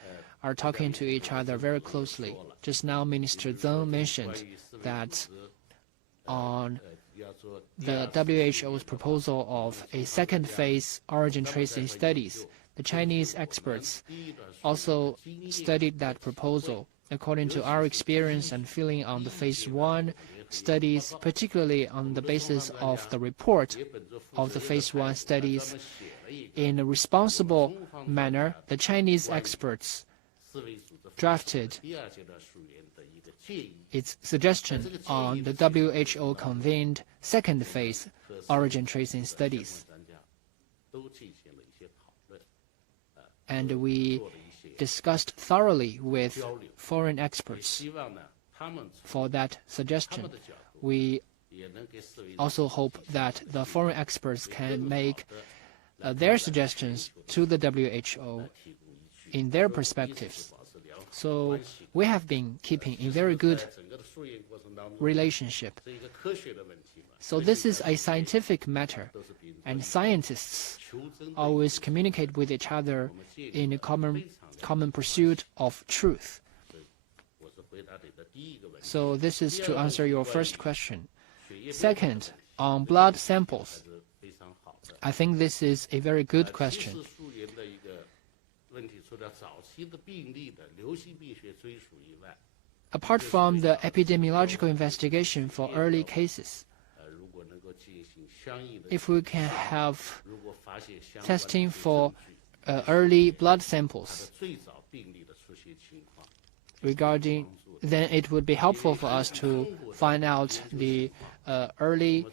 are talking to each other very closely. Just now, Minister Zeng mentioned that on the WHO's proposal of a second phase origin tracing studies, the Chinese experts also studied that proposal. According to our experience and feeling on the phase 1 studies, particularly on the basis of the report of the phase 1 studies, in a responsible manner, the Chinese experts drafted its suggestion on the WHO-convened second phase origin tracing studies. And we discussed thoroughly with foreign experts for that suggestion. We also hope that the foreign experts can make their suggestions to the WHO in their perspectives. So we have been keeping a very good relationship. So this is a scientific matter, and scientists always communicate with each other in a common pursuit of truth. So this is to answer your first question. Second, on blood samples, I think this is a very good question. Apart from the epidemiological investigation for early cases, if we can have testing for early blood samples then it would be helpful for us to find out the early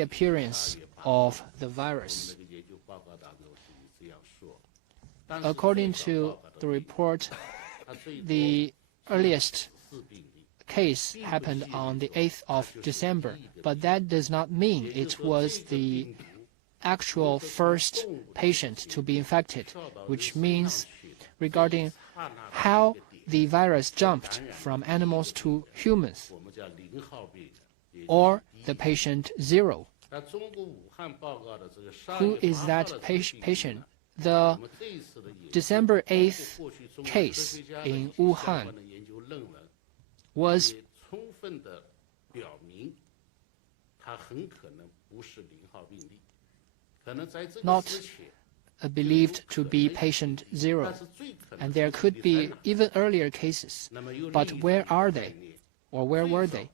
appearance of the virus. According to the report, the earliest case happened on the 8th of December, but that does not mean it was the actual first patient to be infected, which means regarding how the virus jumped from animals to humans, or the patient 0. Who is that patient? The December 8th case in Wuhan was not believed to be patient 0, and there could be even earlier cases. But where are they, or where were they?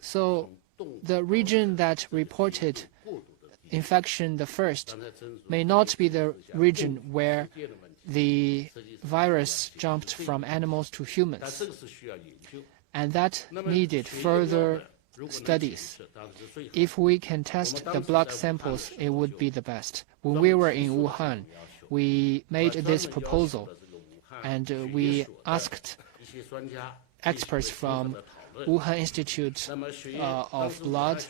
So the region that reported infection the first may not be the region where the virus jumped from animals to humans, and that needed further studies. If we can test the blood samples, it would be the best. When we were in Wuhan, we made this proposal, and we asked experts from Wuhan Institute of Blood,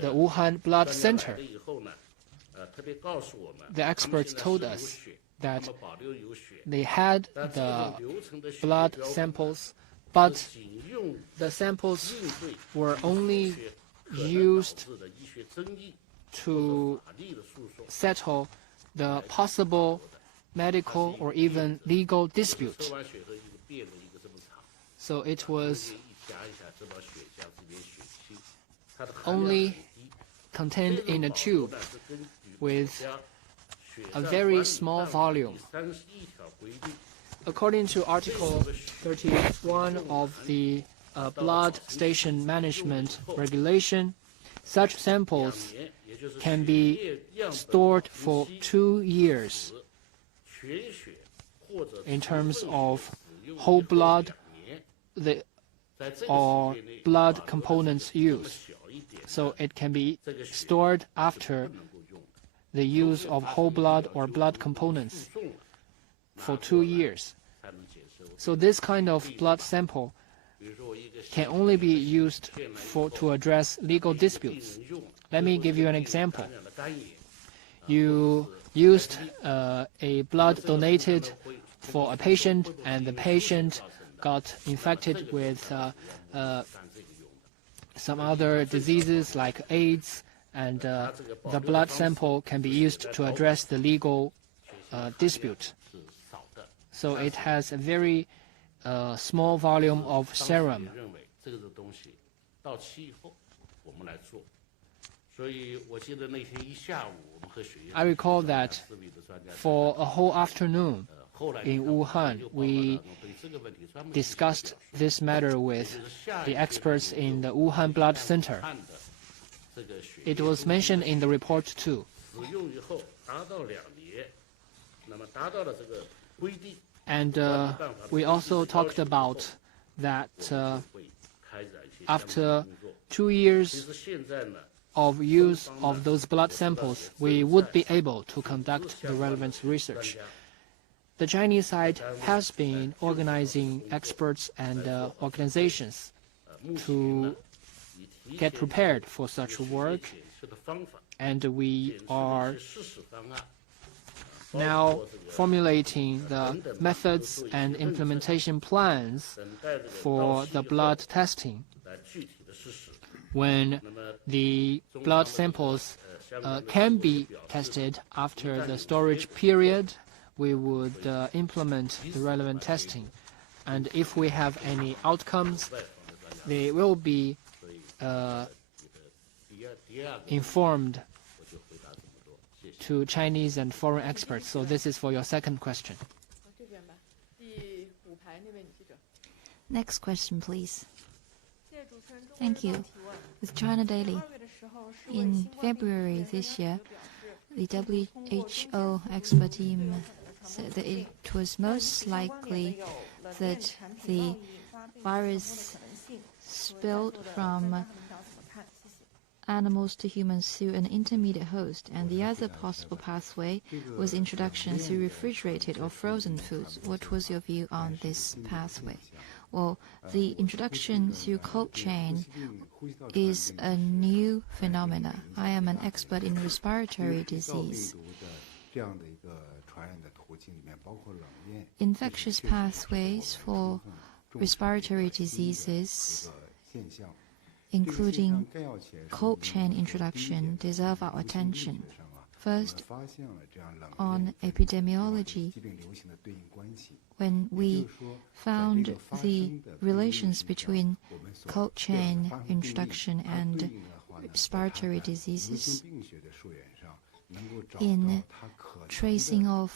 the Wuhan Blood Center. The experts told us that they had the blood samples, but the samples were only used to settle the possible medical or even legal dispute. So it was only contained in a tube with a very small volume. According to Article 31 of the Blood Station Management Regulation, such samples can be stored for 2 years in terms of whole blood or blood components used. So it can be stored after the use of whole blood or blood components for 2 years. So this kind of blood sample can only be used to address legal disputes. Let me give you an example. You used a blood donated for a patient, and the patient got infected with some other diseases like AIDS, and the blood sample can be used to address the legal dispute. So it has a very small volume of serum. I recall that for a whole afternoon in Wuhan, we discussed this matter with the experts in the Wuhan Blood Center. It was mentioned in the report too. And we also talked about that after 2 years of use of those blood samples, we would be able to conduct the relevant research. The Chinese side has been organizing experts and organizations to get prepared for such work, and we are now formulating the methods and implementation plans for the blood testing. When the blood samples can be tested after the storage period, we would implement the relevant testing. And if we have any outcomes, they will be informed to Chinese and foreign experts. So this is for your second question. Next question, please. Thank you. With China Daily, in February this year, the WHO expert team said that it was most likely that the virus spilled from animals to humans through an intermediate host, and the other possible pathway was introduction through refrigerated or frozen foods. What was your view on this pathway? Well, the introduction through cold chain is a new phenomena. I am an expert in respiratory disease. Infectious pathways for respiratory diseases, including cold chain introduction, deserve our attention. First, on epidemiology, when we found the relations between cold chain introduction and respiratory diseases, in tracing of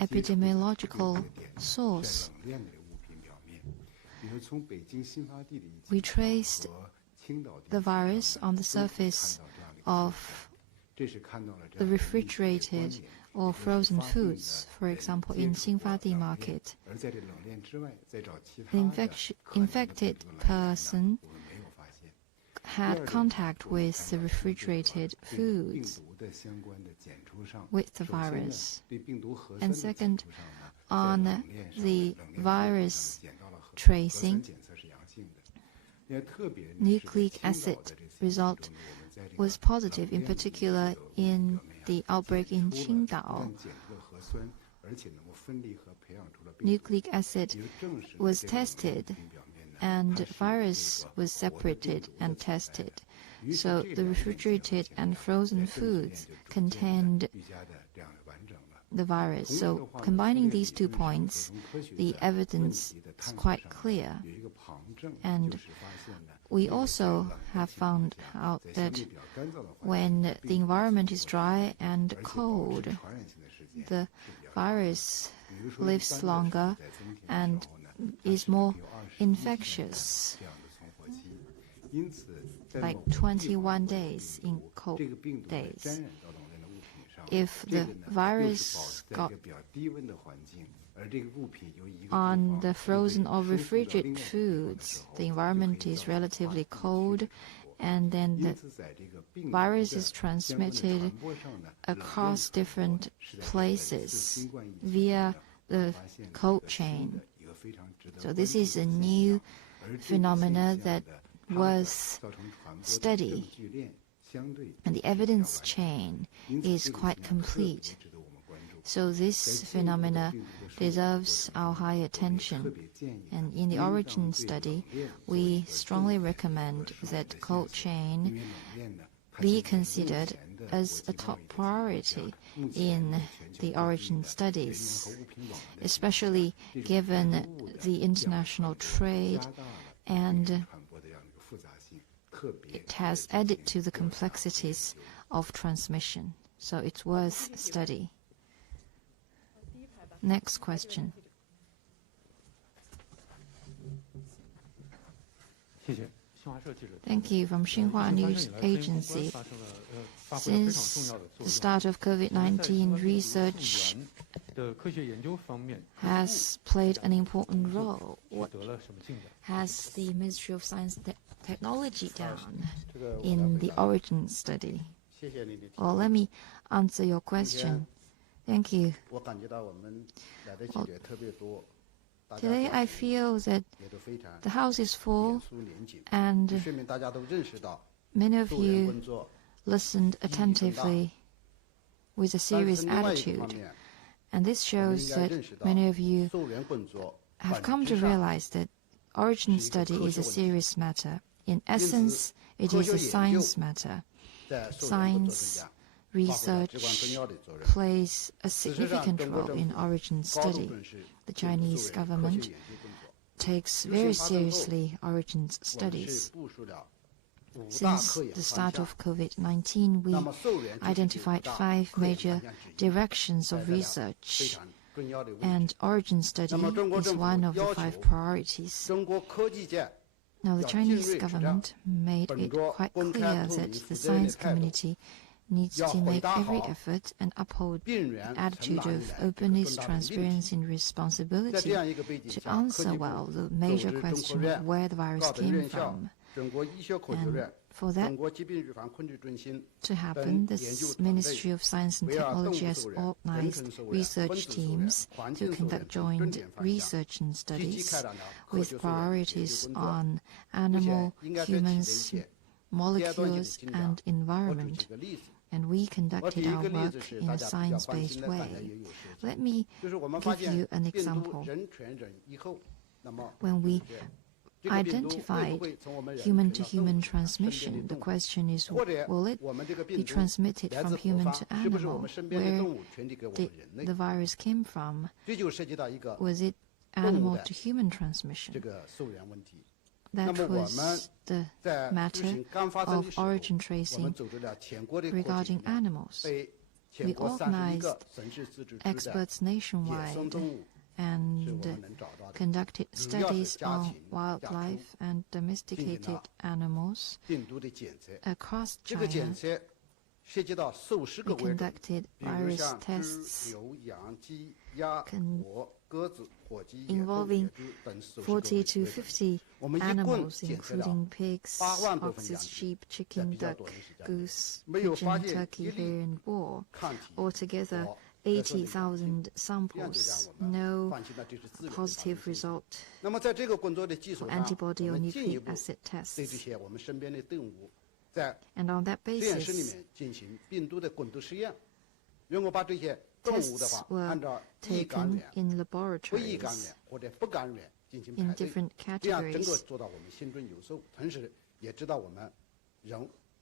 epidemiological source, we traced the virus on the surface of the refrigerated or frozen foods, for example, in Xinfadi market. The infected person had contact with the refrigerated foods with the virus. And second, on the virus tracing, nucleic acid result was positive, in particular in the outbreak in Qingdao. Nucleic acid was tested and virus was separated and tested. So the refrigerated and frozen foods contained the virus. So combining these 2 points, the evidence is quite clear. And we also have found out that when the environment is dry and cold, the virus lives longer and is more infectious, like 21 days in cold days. If the virus got on the frozen or refrigerated foods, the environment is relatively cold, and then the virus is transmitted across different places via the cold chain. So this is a new phenomena that was studied, and the evidence chain is quite complete. So this phenomena deserves our high attention. And in the origin study, we strongly recommend that cold chain be considered as a top priority in the origin studies, especially given the international trade, and it has added to the complexities of transmission. So it's worth study. Next question. Thank you. From Xinhua News Agency. Since the start of COVID-19, research has played an important role. What has the Ministry of Science and Technology done in the origin study? Well, let me answer your question. Thank you. Well, today I feel that the House is full and many of you listened attentively with a serious attitude. And this shows that many of you have come to realize that origin study is a serious matter. In essence, it is a science matter. Science research plays a significant role in origin study. The Chinese government takes very seriously origin studies. Since the start of COVID-19, we identified 5 major directions of research, and origin study is one of the 5 priorities. Now, the Chinese government made it quite clear that the science community needs to make every effort and uphold an attitude of openness, transparency, and responsibility to answer well the major question of where the virus came from. And for that to happen, the Ministry of Science and Technology has organized research teams to conduct joint research and studies with priorities on animal, humans, molecules, and environment. And we conducted our work in a science-based way. Let me give you an example. When we identified human-to-human transmission, the question is, will it be transmitted from human to animal? Where did the virus came from? Was it animal-to-human transmission? That was the matter of origin tracing regarding animals. We organized experts nationwide and conducted studies on wildlife and domesticated animals across China. We conducted virus tests involving 40 to 50 animals, including pigs, oxes, sheep, chicken, duck, goose, pigeon, turkey, hare, and boar. Altogether, 80,000 samples, no positive result for antibody or nucleic acid tests. And on that basis, tests were taken in laboratories in different categories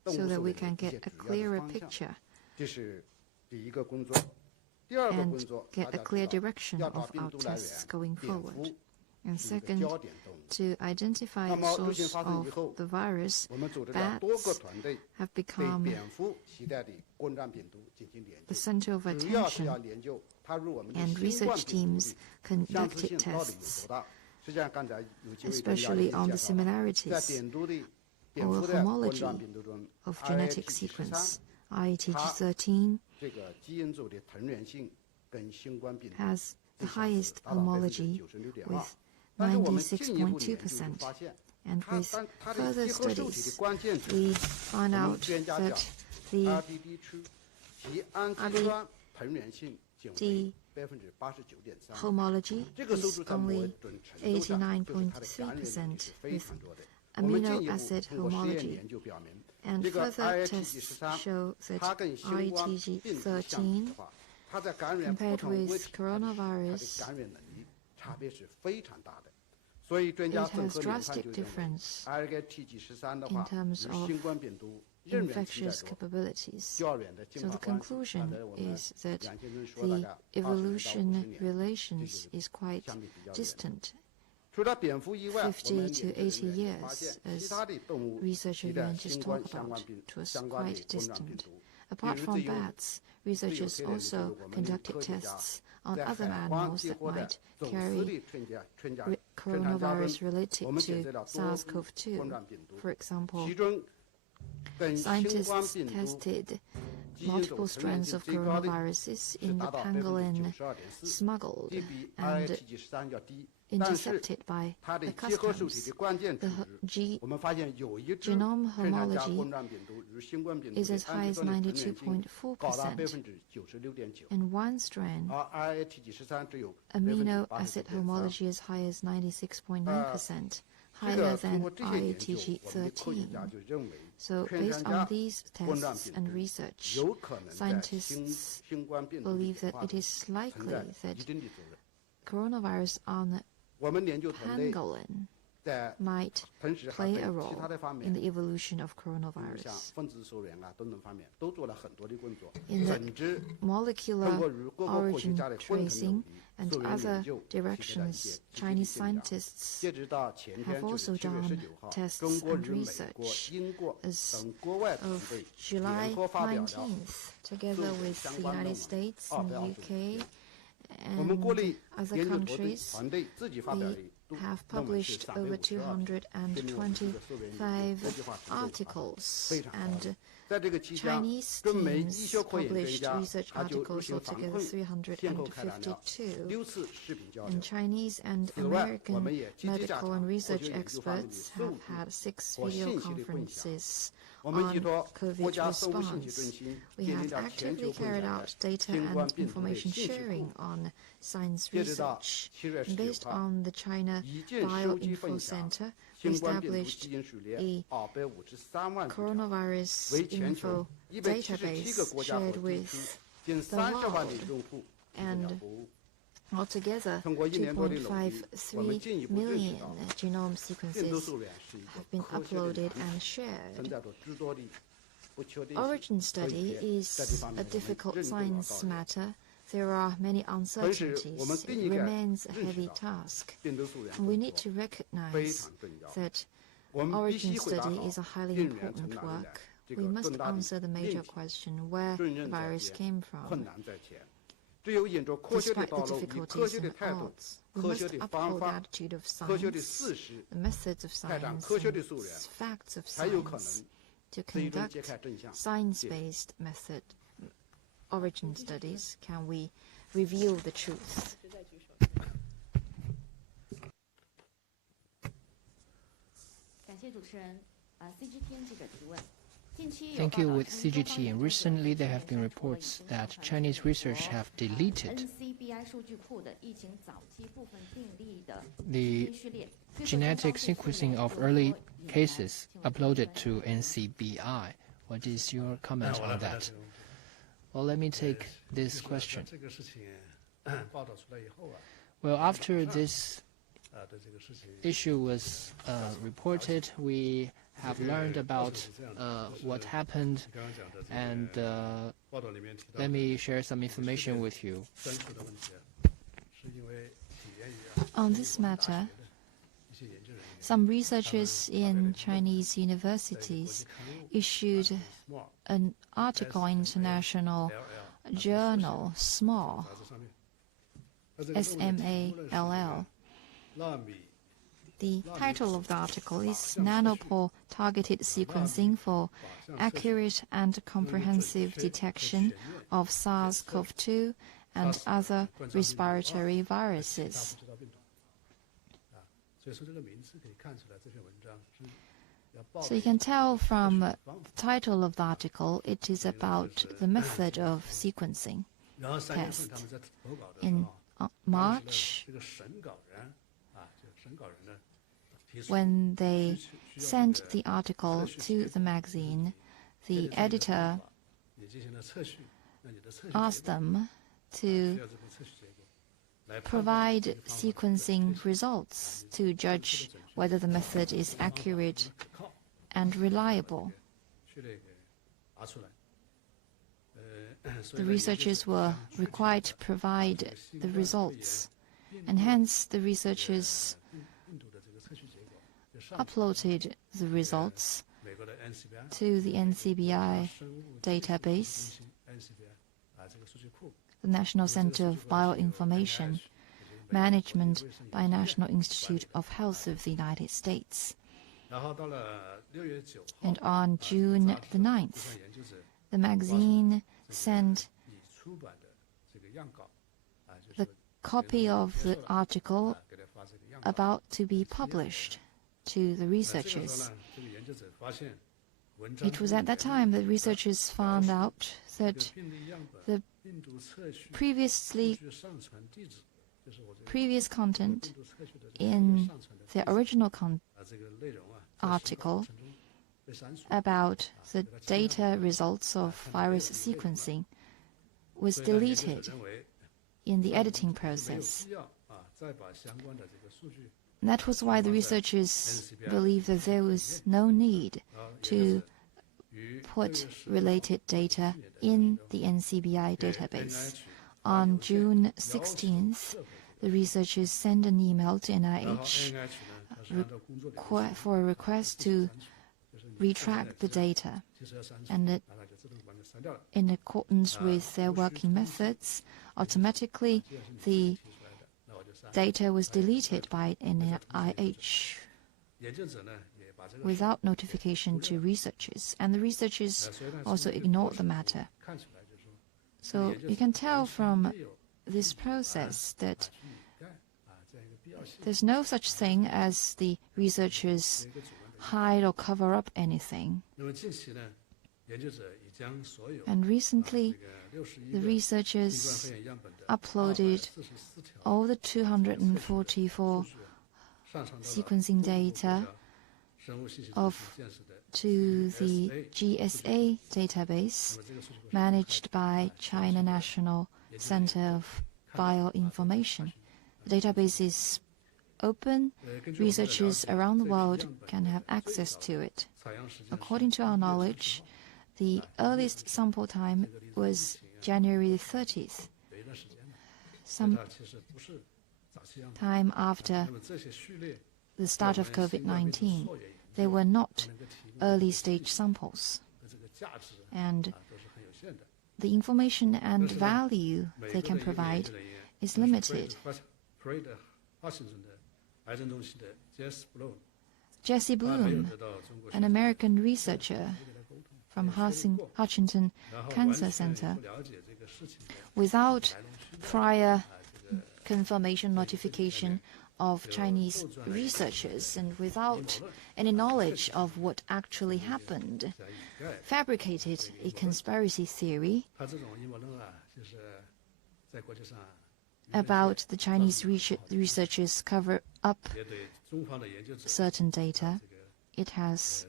so that we can get a clearer picture and get a clear direction of our tests going forward. And second, to identify the source of the virus, bats have become the center of attention, and research teams conducted tests, especially on the similarities or homology of genetic sequence. ITG13 has the highest homology with 96.2%. And with further studies, we found out that the RBD homology is only 89.3% with amino acid homology. And further tests show that ITG13 compared with coronavirus, it has drastic difference in terms of infectious capabilities. So the conclusion is that the evolution relations is quite distant. 50 to 80 years, as researchers just talk about, it was quite distant. Apart from bats, researchers also conducted tests on other animals that might carry coronavirus related to SARS-CoV-2. For example, scientists tested multiple strands of coronaviruses in the pangolin smuggled and intercepted by the customs. The genome homology is as high as 92.4%, and one strand amino acid homology as high as 96.9%, higher than ITG13. So based on these tests and research, scientists believe that it is likely that coronavirus on pangolin might play a role in the evolution of coronavirus. In the molecular origin tracing and other directions, Chinese scientists have also done tests and research. As of July 19th, together with the United States and the UK and other countries, we have published over 225 articles, and Chinese teams published research articles altogether 352. And Chinese and American medical and research experts have had 6 video conferences on COVID response. We have actively carried out data and information sharing on science research. Based on the China Bioinfo Center, we established a coronavirus info database shared with the world, and altogether 2.53 million genome sequences have been uploaded and shared. Origin study is a difficult science matter. There are many uncertainties. It remains a heavy task. And we need to recognize that origin study is a highly important work. We must answer the major question, where the virus came from. Despite the difficulties and odds, we must uphold the attitude of science, the methods of science, and facts of science to conduct science-based method origin studies. Can we reveal the truth? Thank you. With CGT, recently there have been reports that Chinese research have deleted the genetic sequencing of early cases uploaded to NCBI. What is your comment on that? Well, let me take this question. Well, after this issue was reported, we have learned about what happened, and let me share some information with you. On this matter, some researchers in Chinese universities issued an article in international journal, SMALL, SMALL. The title of the article is Nanopore Targeted Sequencing for Accurate and Comprehensive Detection of SARS-CoV-2 and Other Respiratory Viruses. So you can tell from the title of the article, it is about the method of sequencing test. In March, when they sent the article to the magazine, the editor asked them to provide sequencing results to judge whether the method is accurate and reliable. The researchers were required to provide the results, and hence the researchers uploaded the results to the NCBI database, the National Center of Bioinformation Management by National Institute of Health of the United States. And on June the 9th, the magazine sent the copy of the article about to be published to the researchers. It was at that time that researchers found out that the previous content in the original article about the data results of virus sequencing was deleted in the editing process. That was why the researchers believed that there was no need to put related data in the NCBI database. On June 16th, the researchers sent an email to NIH for a request to retract the data, and in accordance with their working methods, automatically the data was deleted by NIH without notification to researchers, and the researchers also ignored the matter. So you can tell from this process that there's no such thing as the researchers hide or cover up anything. And recently, the researchers uploaded all the 244 sequencing data to the GSA database managed by China National Center of Bioinformation. The database is open. Researchers around the world can have access to it. According to our knowledge, the earliest sample time was January 30th, some time after the start of COVID-19. They were not early-stage samples, and the information and value they can provide is limited. Jesse Bloom, an American researcher from Hutchinson Cancer Center, without prior confirmation notification of Chinese researchers and without any knowledge of what actually happened, fabricated a conspiracy theory about the Chinese researchers cover up certain data. It has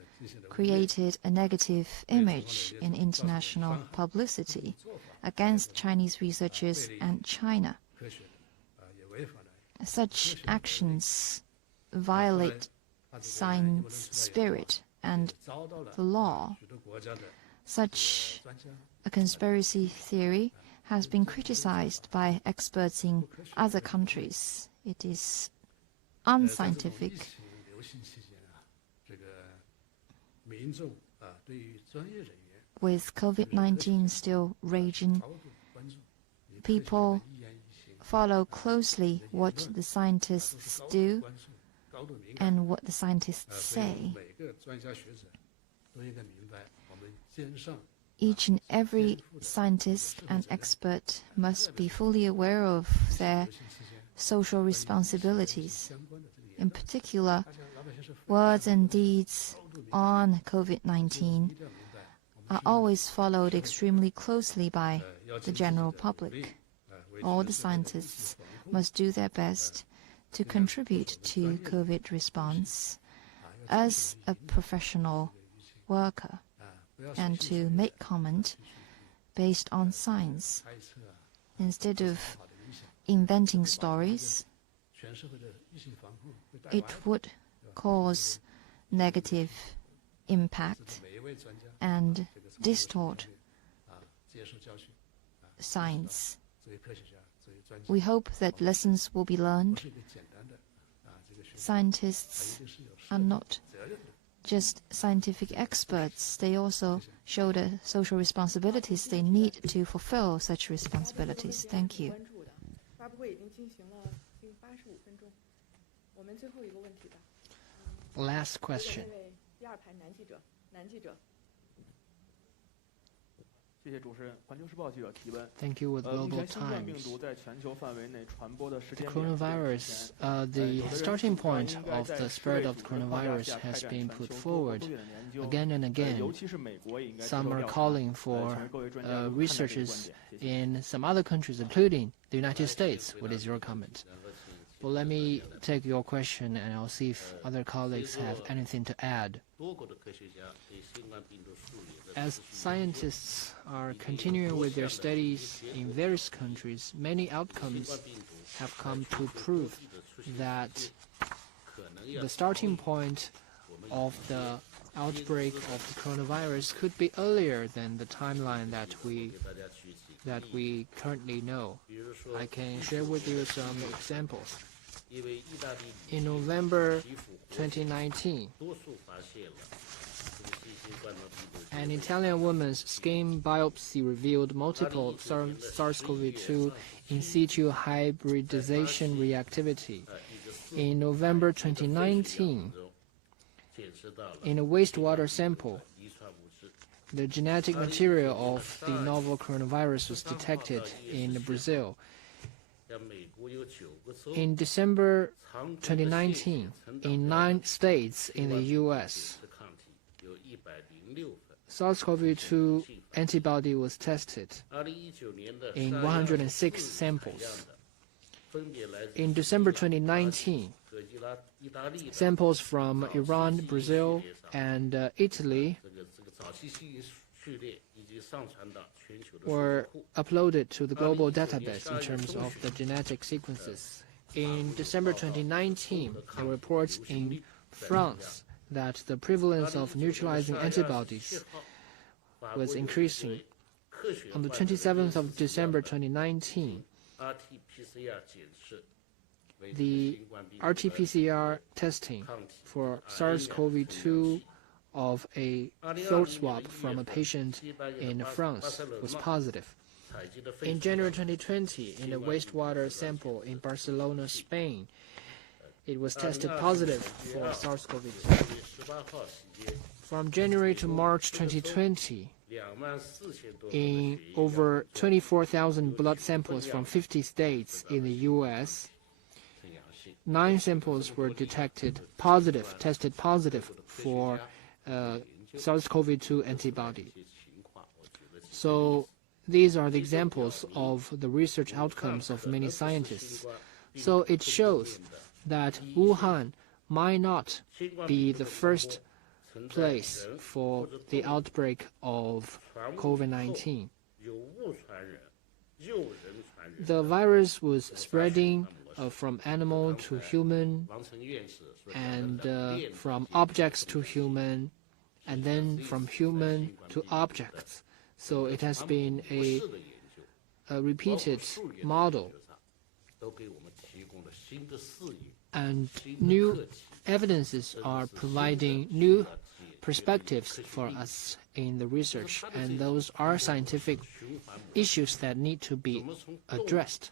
created a negative image in international publicity against Chinese researchers and China. Such actions violate science spirit and the law. Such a conspiracy theory has been criticized by experts in other countries. It is unscientific. With COVID-19 still raging, people follow closely what the scientists do and what the scientists say. Each and every scientist and expert must be fully aware of their social responsibilities. In particular, words and deeds on COVID-19 are always followed extremely closely by the general public. All the scientists must do their best to contribute to COVID response as a professional worker and to make comment based on science instead of inventing stories. It would cause negative impact and distort science. We hope that lessons will be learned. Scientists are not just scientific experts. They also show the social responsibilities they need to fulfill such responsibilities. Thank you. Last question. Thank you with Global Times. The coronavirus, the starting point of the spread of the coronavirus has been put forward again and again. Some are calling for researchers in some other countries, including the United States. What is your comment? Well, let me take your question and I'll see if other colleagues have anything to add. As scientists are continuing with their studies in various countries, many outcomes have come to prove that the starting point of the outbreak of the coronavirus could be earlier than the timeline that we currently know. I can share with you some examples. In November 2019, an Italian woman's skin biopsy revealed multiple SARS-CoV-2 in situ hybridization reactivity. In November 2019, in a wastewater sample, the genetic material of the novel coronavirus was detected in Brazil. In December 2019, in 9 states in the U.S., SARS-CoV-2 antibody was tested in 106 samples. In December 2019, samples from Iran, Brazil, and Italy were uploaded to the global database in terms of the genetic sequences. In December 2019, there were reports in France that the prevalence of neutralizing antibodies was increasing. On the 27th of December 2019, the RT-PCR testing for SARS-CoV-2 of a throat swab from a patient in France was positive. In January 2020, in a wastewater sample in Barcelona, Spain, it was tested positive for SARS-CoV-2. From January to March 2020, in over 24,000 blood samples from 50 states in the U.S., 9 samples were tested positive for SARS-CoV-2 antibody. So these are the examples of the research outcomes of many scientists. So it shows that Wuhan might not be the first place for the outbreak of COVID-19. The virus was spreading from animal to human, and from objects to human, and then from human to objects. So it has been a repeated model. And new evidences are providing new perspectives for us in the research, and those are scientific issues that need to be addressed.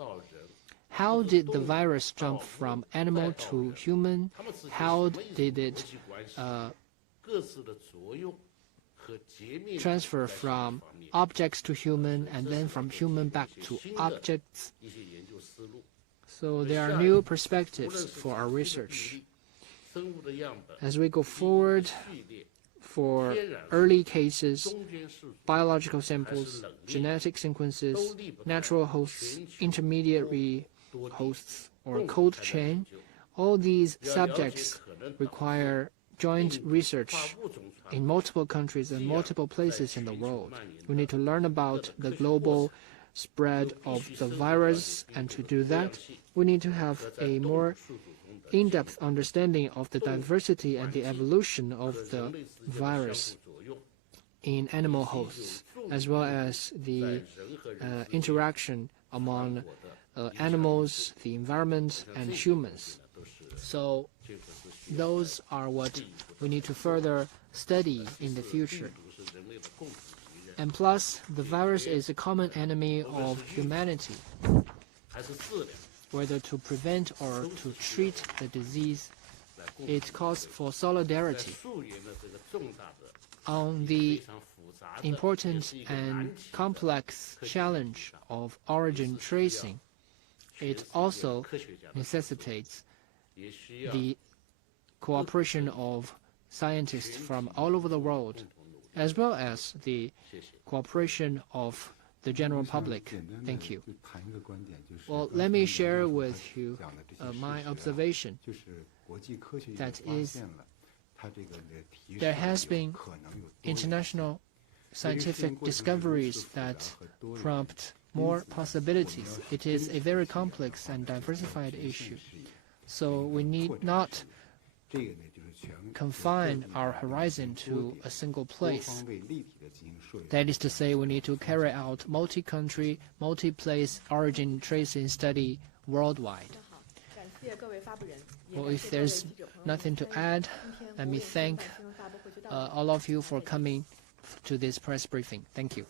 How did the virus jump from animal to human? How did it transfer from objects to human, and then from human back to objects? So there are new perspectives for our research. As we go forward, for early cases, biological samples, genetic sequences, natural hosts, intermediary hosts, or cold chain, all these subjects require joint research in multiple countries and multiple places in the world. We need to learn about the global spread of the virus, and to do that, we need to have a more in-depth understanding of the diversity and the evolution of the virus in animal hosts, as well as the interaction among animals, the environment, and humans. So those are what we need to further study in the future. And plus, the virus is a common enemy of humanity. Whether to prevent or to treat the disease, it calls for solidarity. On the important and complex challenge of origin tracing, it also necessitates the cooperation of scientists from all over the world, as well as the cooperation of the general public. Thank you. Well, let me share with you my observation. That is, there has been international scientific discoveries that prompt more possibilities. It is a very complex and diversified issue. So we need not confine our horizon to a single place. That is to say, we need to carry out multi-country, multi-place origin tracing study worldwide. Well, if there's nothing to add, let me thank all of you for coming to this press briefing. Thank you.